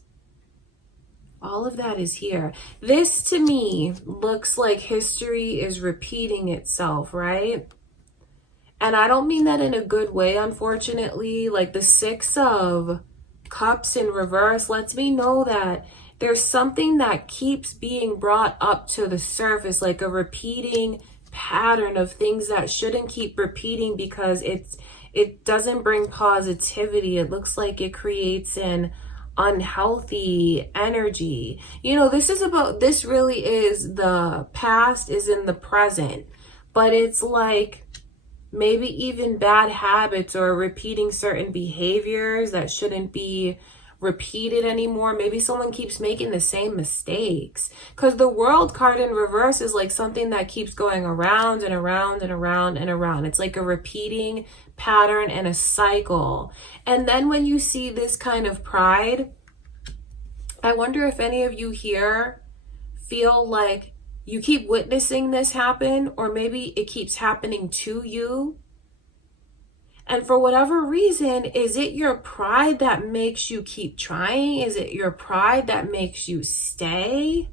All of that is here. This to me looks like history is repeating itself, right? And I don't mean that in a good way, unfortunately. Like the Six of Cups in reverse lets me know that there's something that keeps being brought up to the surface, like a repeating pattern of things that shouldn't keep repeating, because it doesn't bring positivity. It looks like it creates an unhealthy energy. You know, this really is the past is in the present, but it's like maybe even bad habits or repeating certain behaviors that shouldn't be repeated anymore. Maybe someone keeps making the same mistakes, because the World card in reverse is like something that keeps going around and around and around and around. It's like a repeating pattern and a cycle. And then when you see this kind of pride, I wonder if any of you here feel like you keep witnessing this happen, or maybe it keeps happening to you. And for whatever reason, is it your pride that makes you keep trying? Is it your pride that makes you stay?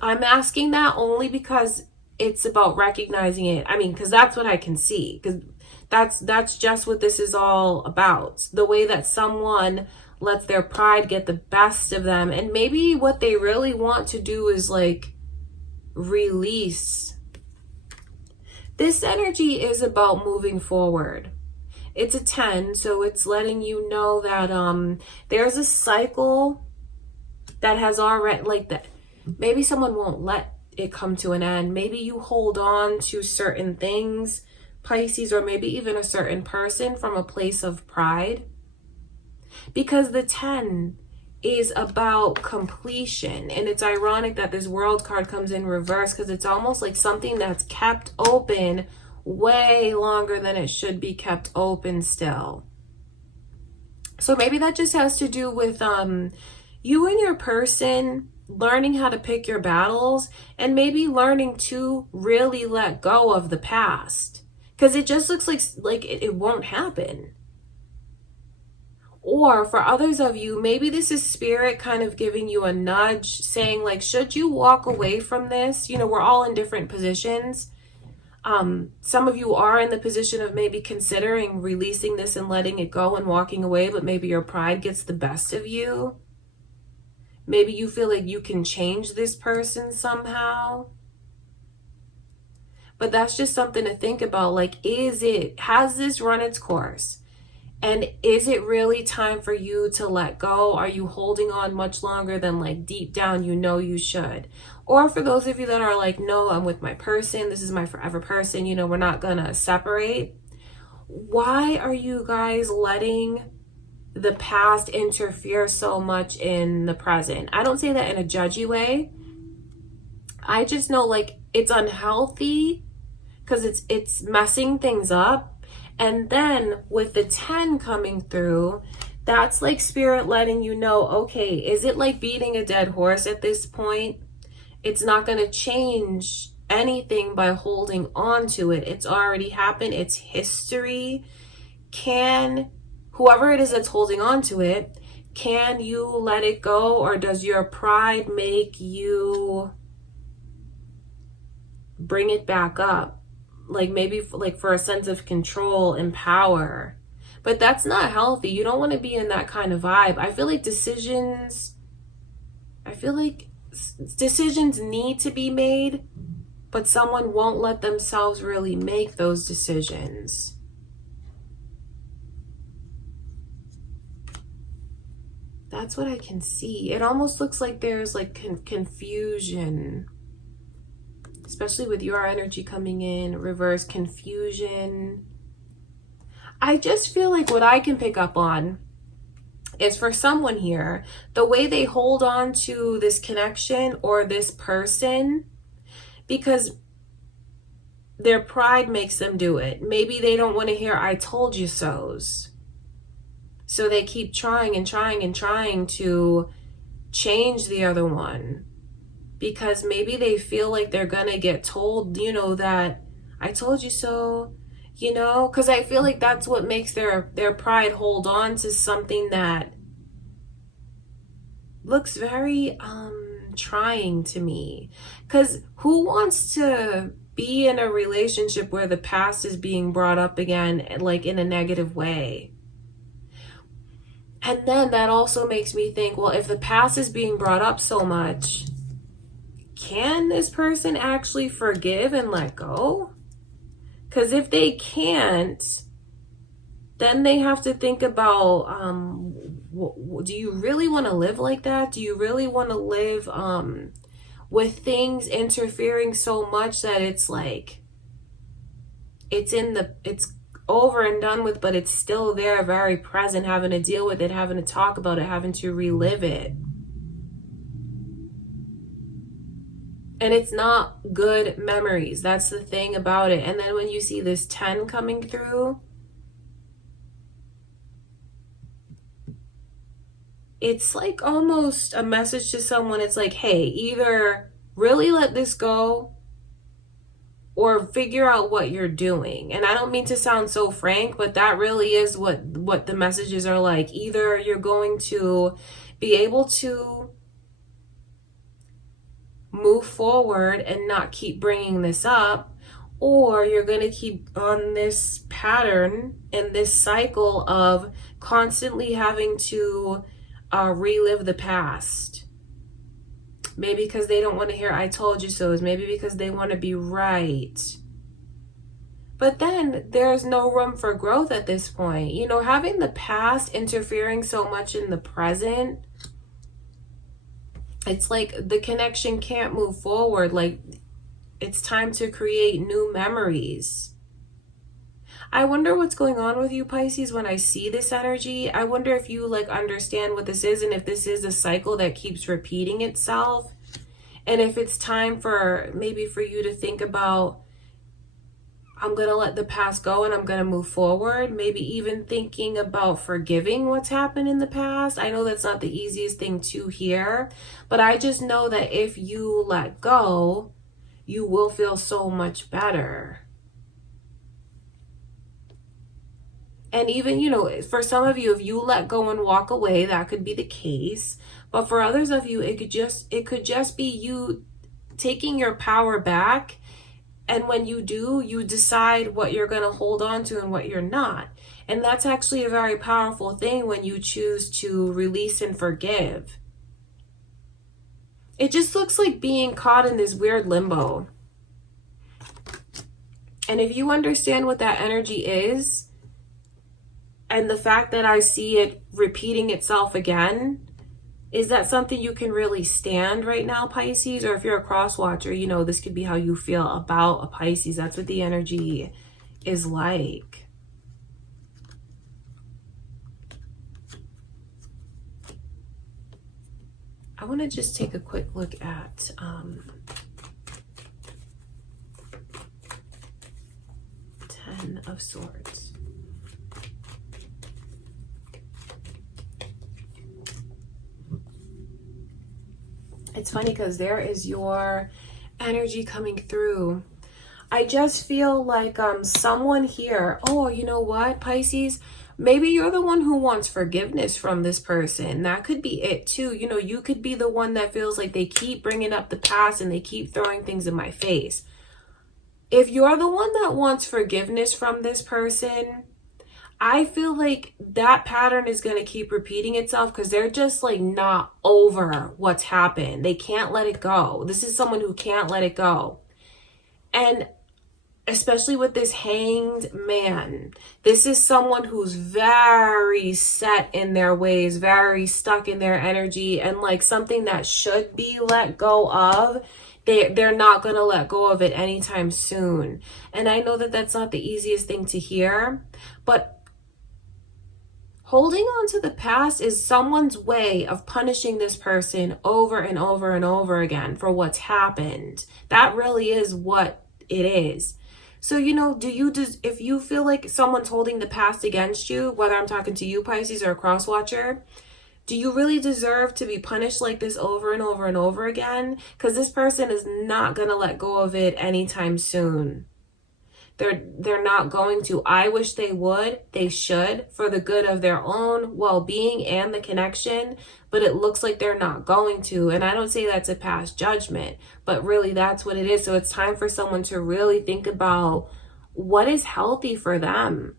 I'm asking that only because it's about recognizing it. I mean, because that's what I can see. Because that's just what this is all about. The way that someone lets their pride get the best of them. And maybe what they really want to do is like release. This energy is about moving forward. It's a 10, so it's letting you know that there's a cycle that has already, like, that maybe someone won't let it come to an end. Maybe you hold on to certain things, Pisces, or maybe even a certain person from a place of pride. Because the 10 is about completion, and it's ironic that this World card comes in reverse, because it's almost like something that's kept open way longer than it should be kept open still. So maybe that just has to do with you and your person learning how to pick your battles, and maybe learning to really let go of the past, because it just looks like it won't happen. Or for others of you, maybe this is spirit kind of giving you a nudge, saying like, should you walk away from this? You know, we're all in different positions. Some of you are in the position of maybe considering releasing this and letting it go and walking away, but maybe your pride gets the best of you. Maybe you feel like you can change this person somehow. But that's just something to think about. Like, has this run its course? And is it really time for you to let go? Are you holding on much longer than like deep down you know you should? Or for those of you that are like, no, I'm with my person, this is my forever person, you know, we're not gonna separate. Why are you guys letting the past interfere so much in the present? I don't say that in a judgy way. I just know like it's unhealthy because it's messing things up. And then with the 10 coming through, that's like spirit letting you know, okay, is it like beating a dead horse at this point? It's not going to change anything by holding on to it. It's already happened. It's history. Can whoever it is that's holding on to it, can you let it go? Or does your pride make you bring it back up? Like maybe like for a sense of control and power. But that's not healthy. You don't want to be in that kind of vibe. I feel like decisions need to be made, but someone won't let themselves really make those decisions. That's what I can see. It almost looks like there's like confusion. Especially with your energy coming in, reverse confusion. I just feel like what I can pick up on is for someone here, the way they hold on to this connection or this person, because their pride makes them do it. Maybe they don't want to hear I told you so's. So they keep trying and trying and trying to change the other one. Because maybe they feel like they're gonna get told, you know, that I told you so, you know, because I feel like that's what makes their pride hold on to something that looks very trying to me. Because who wants to be in a relationship where the past is being brought up again, like in a negative way? And then that also makes me think, well, if the past is being brought up so much, can this person actually forgive and let go? Because if they can't, then they have to think about, do you really want to live like that? Do you really want to live with things interfering so much that it's like, it's over and done with, but it's still there, very present, having to deal with it, having to talk about it, having to relive it. And it's not good memories. That's the thing about it. And then when you see this 10 coming through, it's like almost a message to someone. It's like, hey, either really let this go or figure out what you're doing. And I don't mean to sound so frank, but that really is what the messages are like. Either you're going to be able to move forward and not keep bringing this up, or you're going to keep on this pattern and this cycle of constantly having to relive the past. Maybe because they don't want to hear I told you so, maybe because they want to be right. But then there's no room for growth at this point. You know, having the past interfering so much in the present, it's like the connection can't move forward. Like it's time to create new memories. I wonder what's going on with you, Pisces, when I see this energy. I wonder if you like understand what this is and if this is a cycle that keeps repeating itself. And if it's time for maybe for you to think about, I'm going to let the past go and I'm going to move forward. Maybe even thinking about forgiving what's happened in the past. I know that's not the easiest thing to hear, but I just know that if you let go, you will feel so much better. And even, you know, for some of you, if you let go and walk away, that could be the case. But for others of you, it could just be you taking your power back. And when you do, you decide what you're going to hold on to and what you're not. And that's actually a very powerful thing when you choose to release and forgive. It just looks like being caught in this weird limbo. And if you understand what that energy is, And the fact that I see it repeating itself again, is that something you can really stand right now, Pisces? Or if you're a cross watcher, you know, this could be how you feel about a Pisces. That's what the energy is like. I want to just take a quick look at Ten of Swords. It's funny because there is your energy coming through. I just feel like someone here, oh, you know what, Pisces? Maybe you're the one who wants forgiveness from this person. That could be it too. You know, you could be the one that feels like they keep bringing up the past and they keep throwing things in my face. If you're the one that wants forgiveness from this person, I feel like that pattern is going to keep repeating itself because they're just like not over what's happened. They can't let it go. This is someone who can't let it go. And especially with this Hanged Man, this is someone who's very set in their ways, very stuck in their energy, and like something that should be let go of, they're not going to let go of it anytime soon. And I know that that's not the easiest thing to hear, but holding on to the past is someone's way of punishing this person over and over and over again for what's happened. That really is what it is. So, you know, if you feel like someone's holding the past against you, whether I'm talking to you, Pisces, or a cross watcher, do you really deserve to be punished like this over and over and over again? Because this person is not going to let go of it anytime soon. They're not going to. I wish they would. They should, for the good of their own well-being and the connection, but it looks like they're not going to. And I don't say that to pass judgment, but really that's what it is. So it's time for someone to really think about what is healthy for them.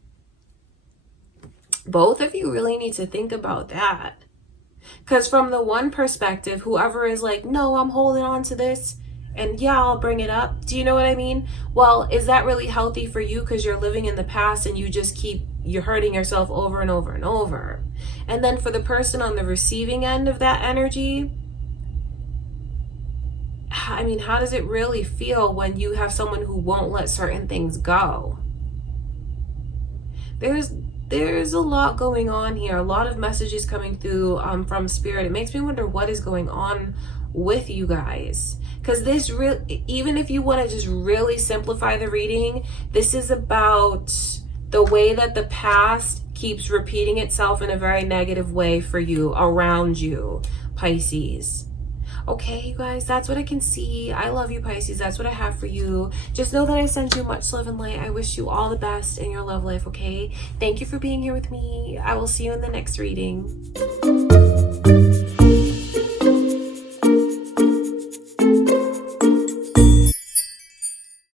Both of you really need to think about that. Because from the one perspective, whoever is like, no, I'm holding on to this, and yeah, I'll bring it up. Do you know what I mean? Well, is that really healthy for you because you're living in the past and you're hurting yourself over and over and over? And then for the person on the receiving end of that energy, I mean, how does it really feel when you have someone who won't let certain things go? There's a lot going on here, a lot of messages coming through from Spirit. It makes me wonder what is going on with you guys. Because this even if you want to just really simplify the reading, this is about the way that the past keeps repeating itself in a very negative way for you, around you, Pisces. Okay, you guys, that's what I can see. I love you, Pisces. That's what I have for you. Just know that I send you much love and light. I wish you all the best in your love life, okay? Thank you for being here with me. I will see you in the next reading.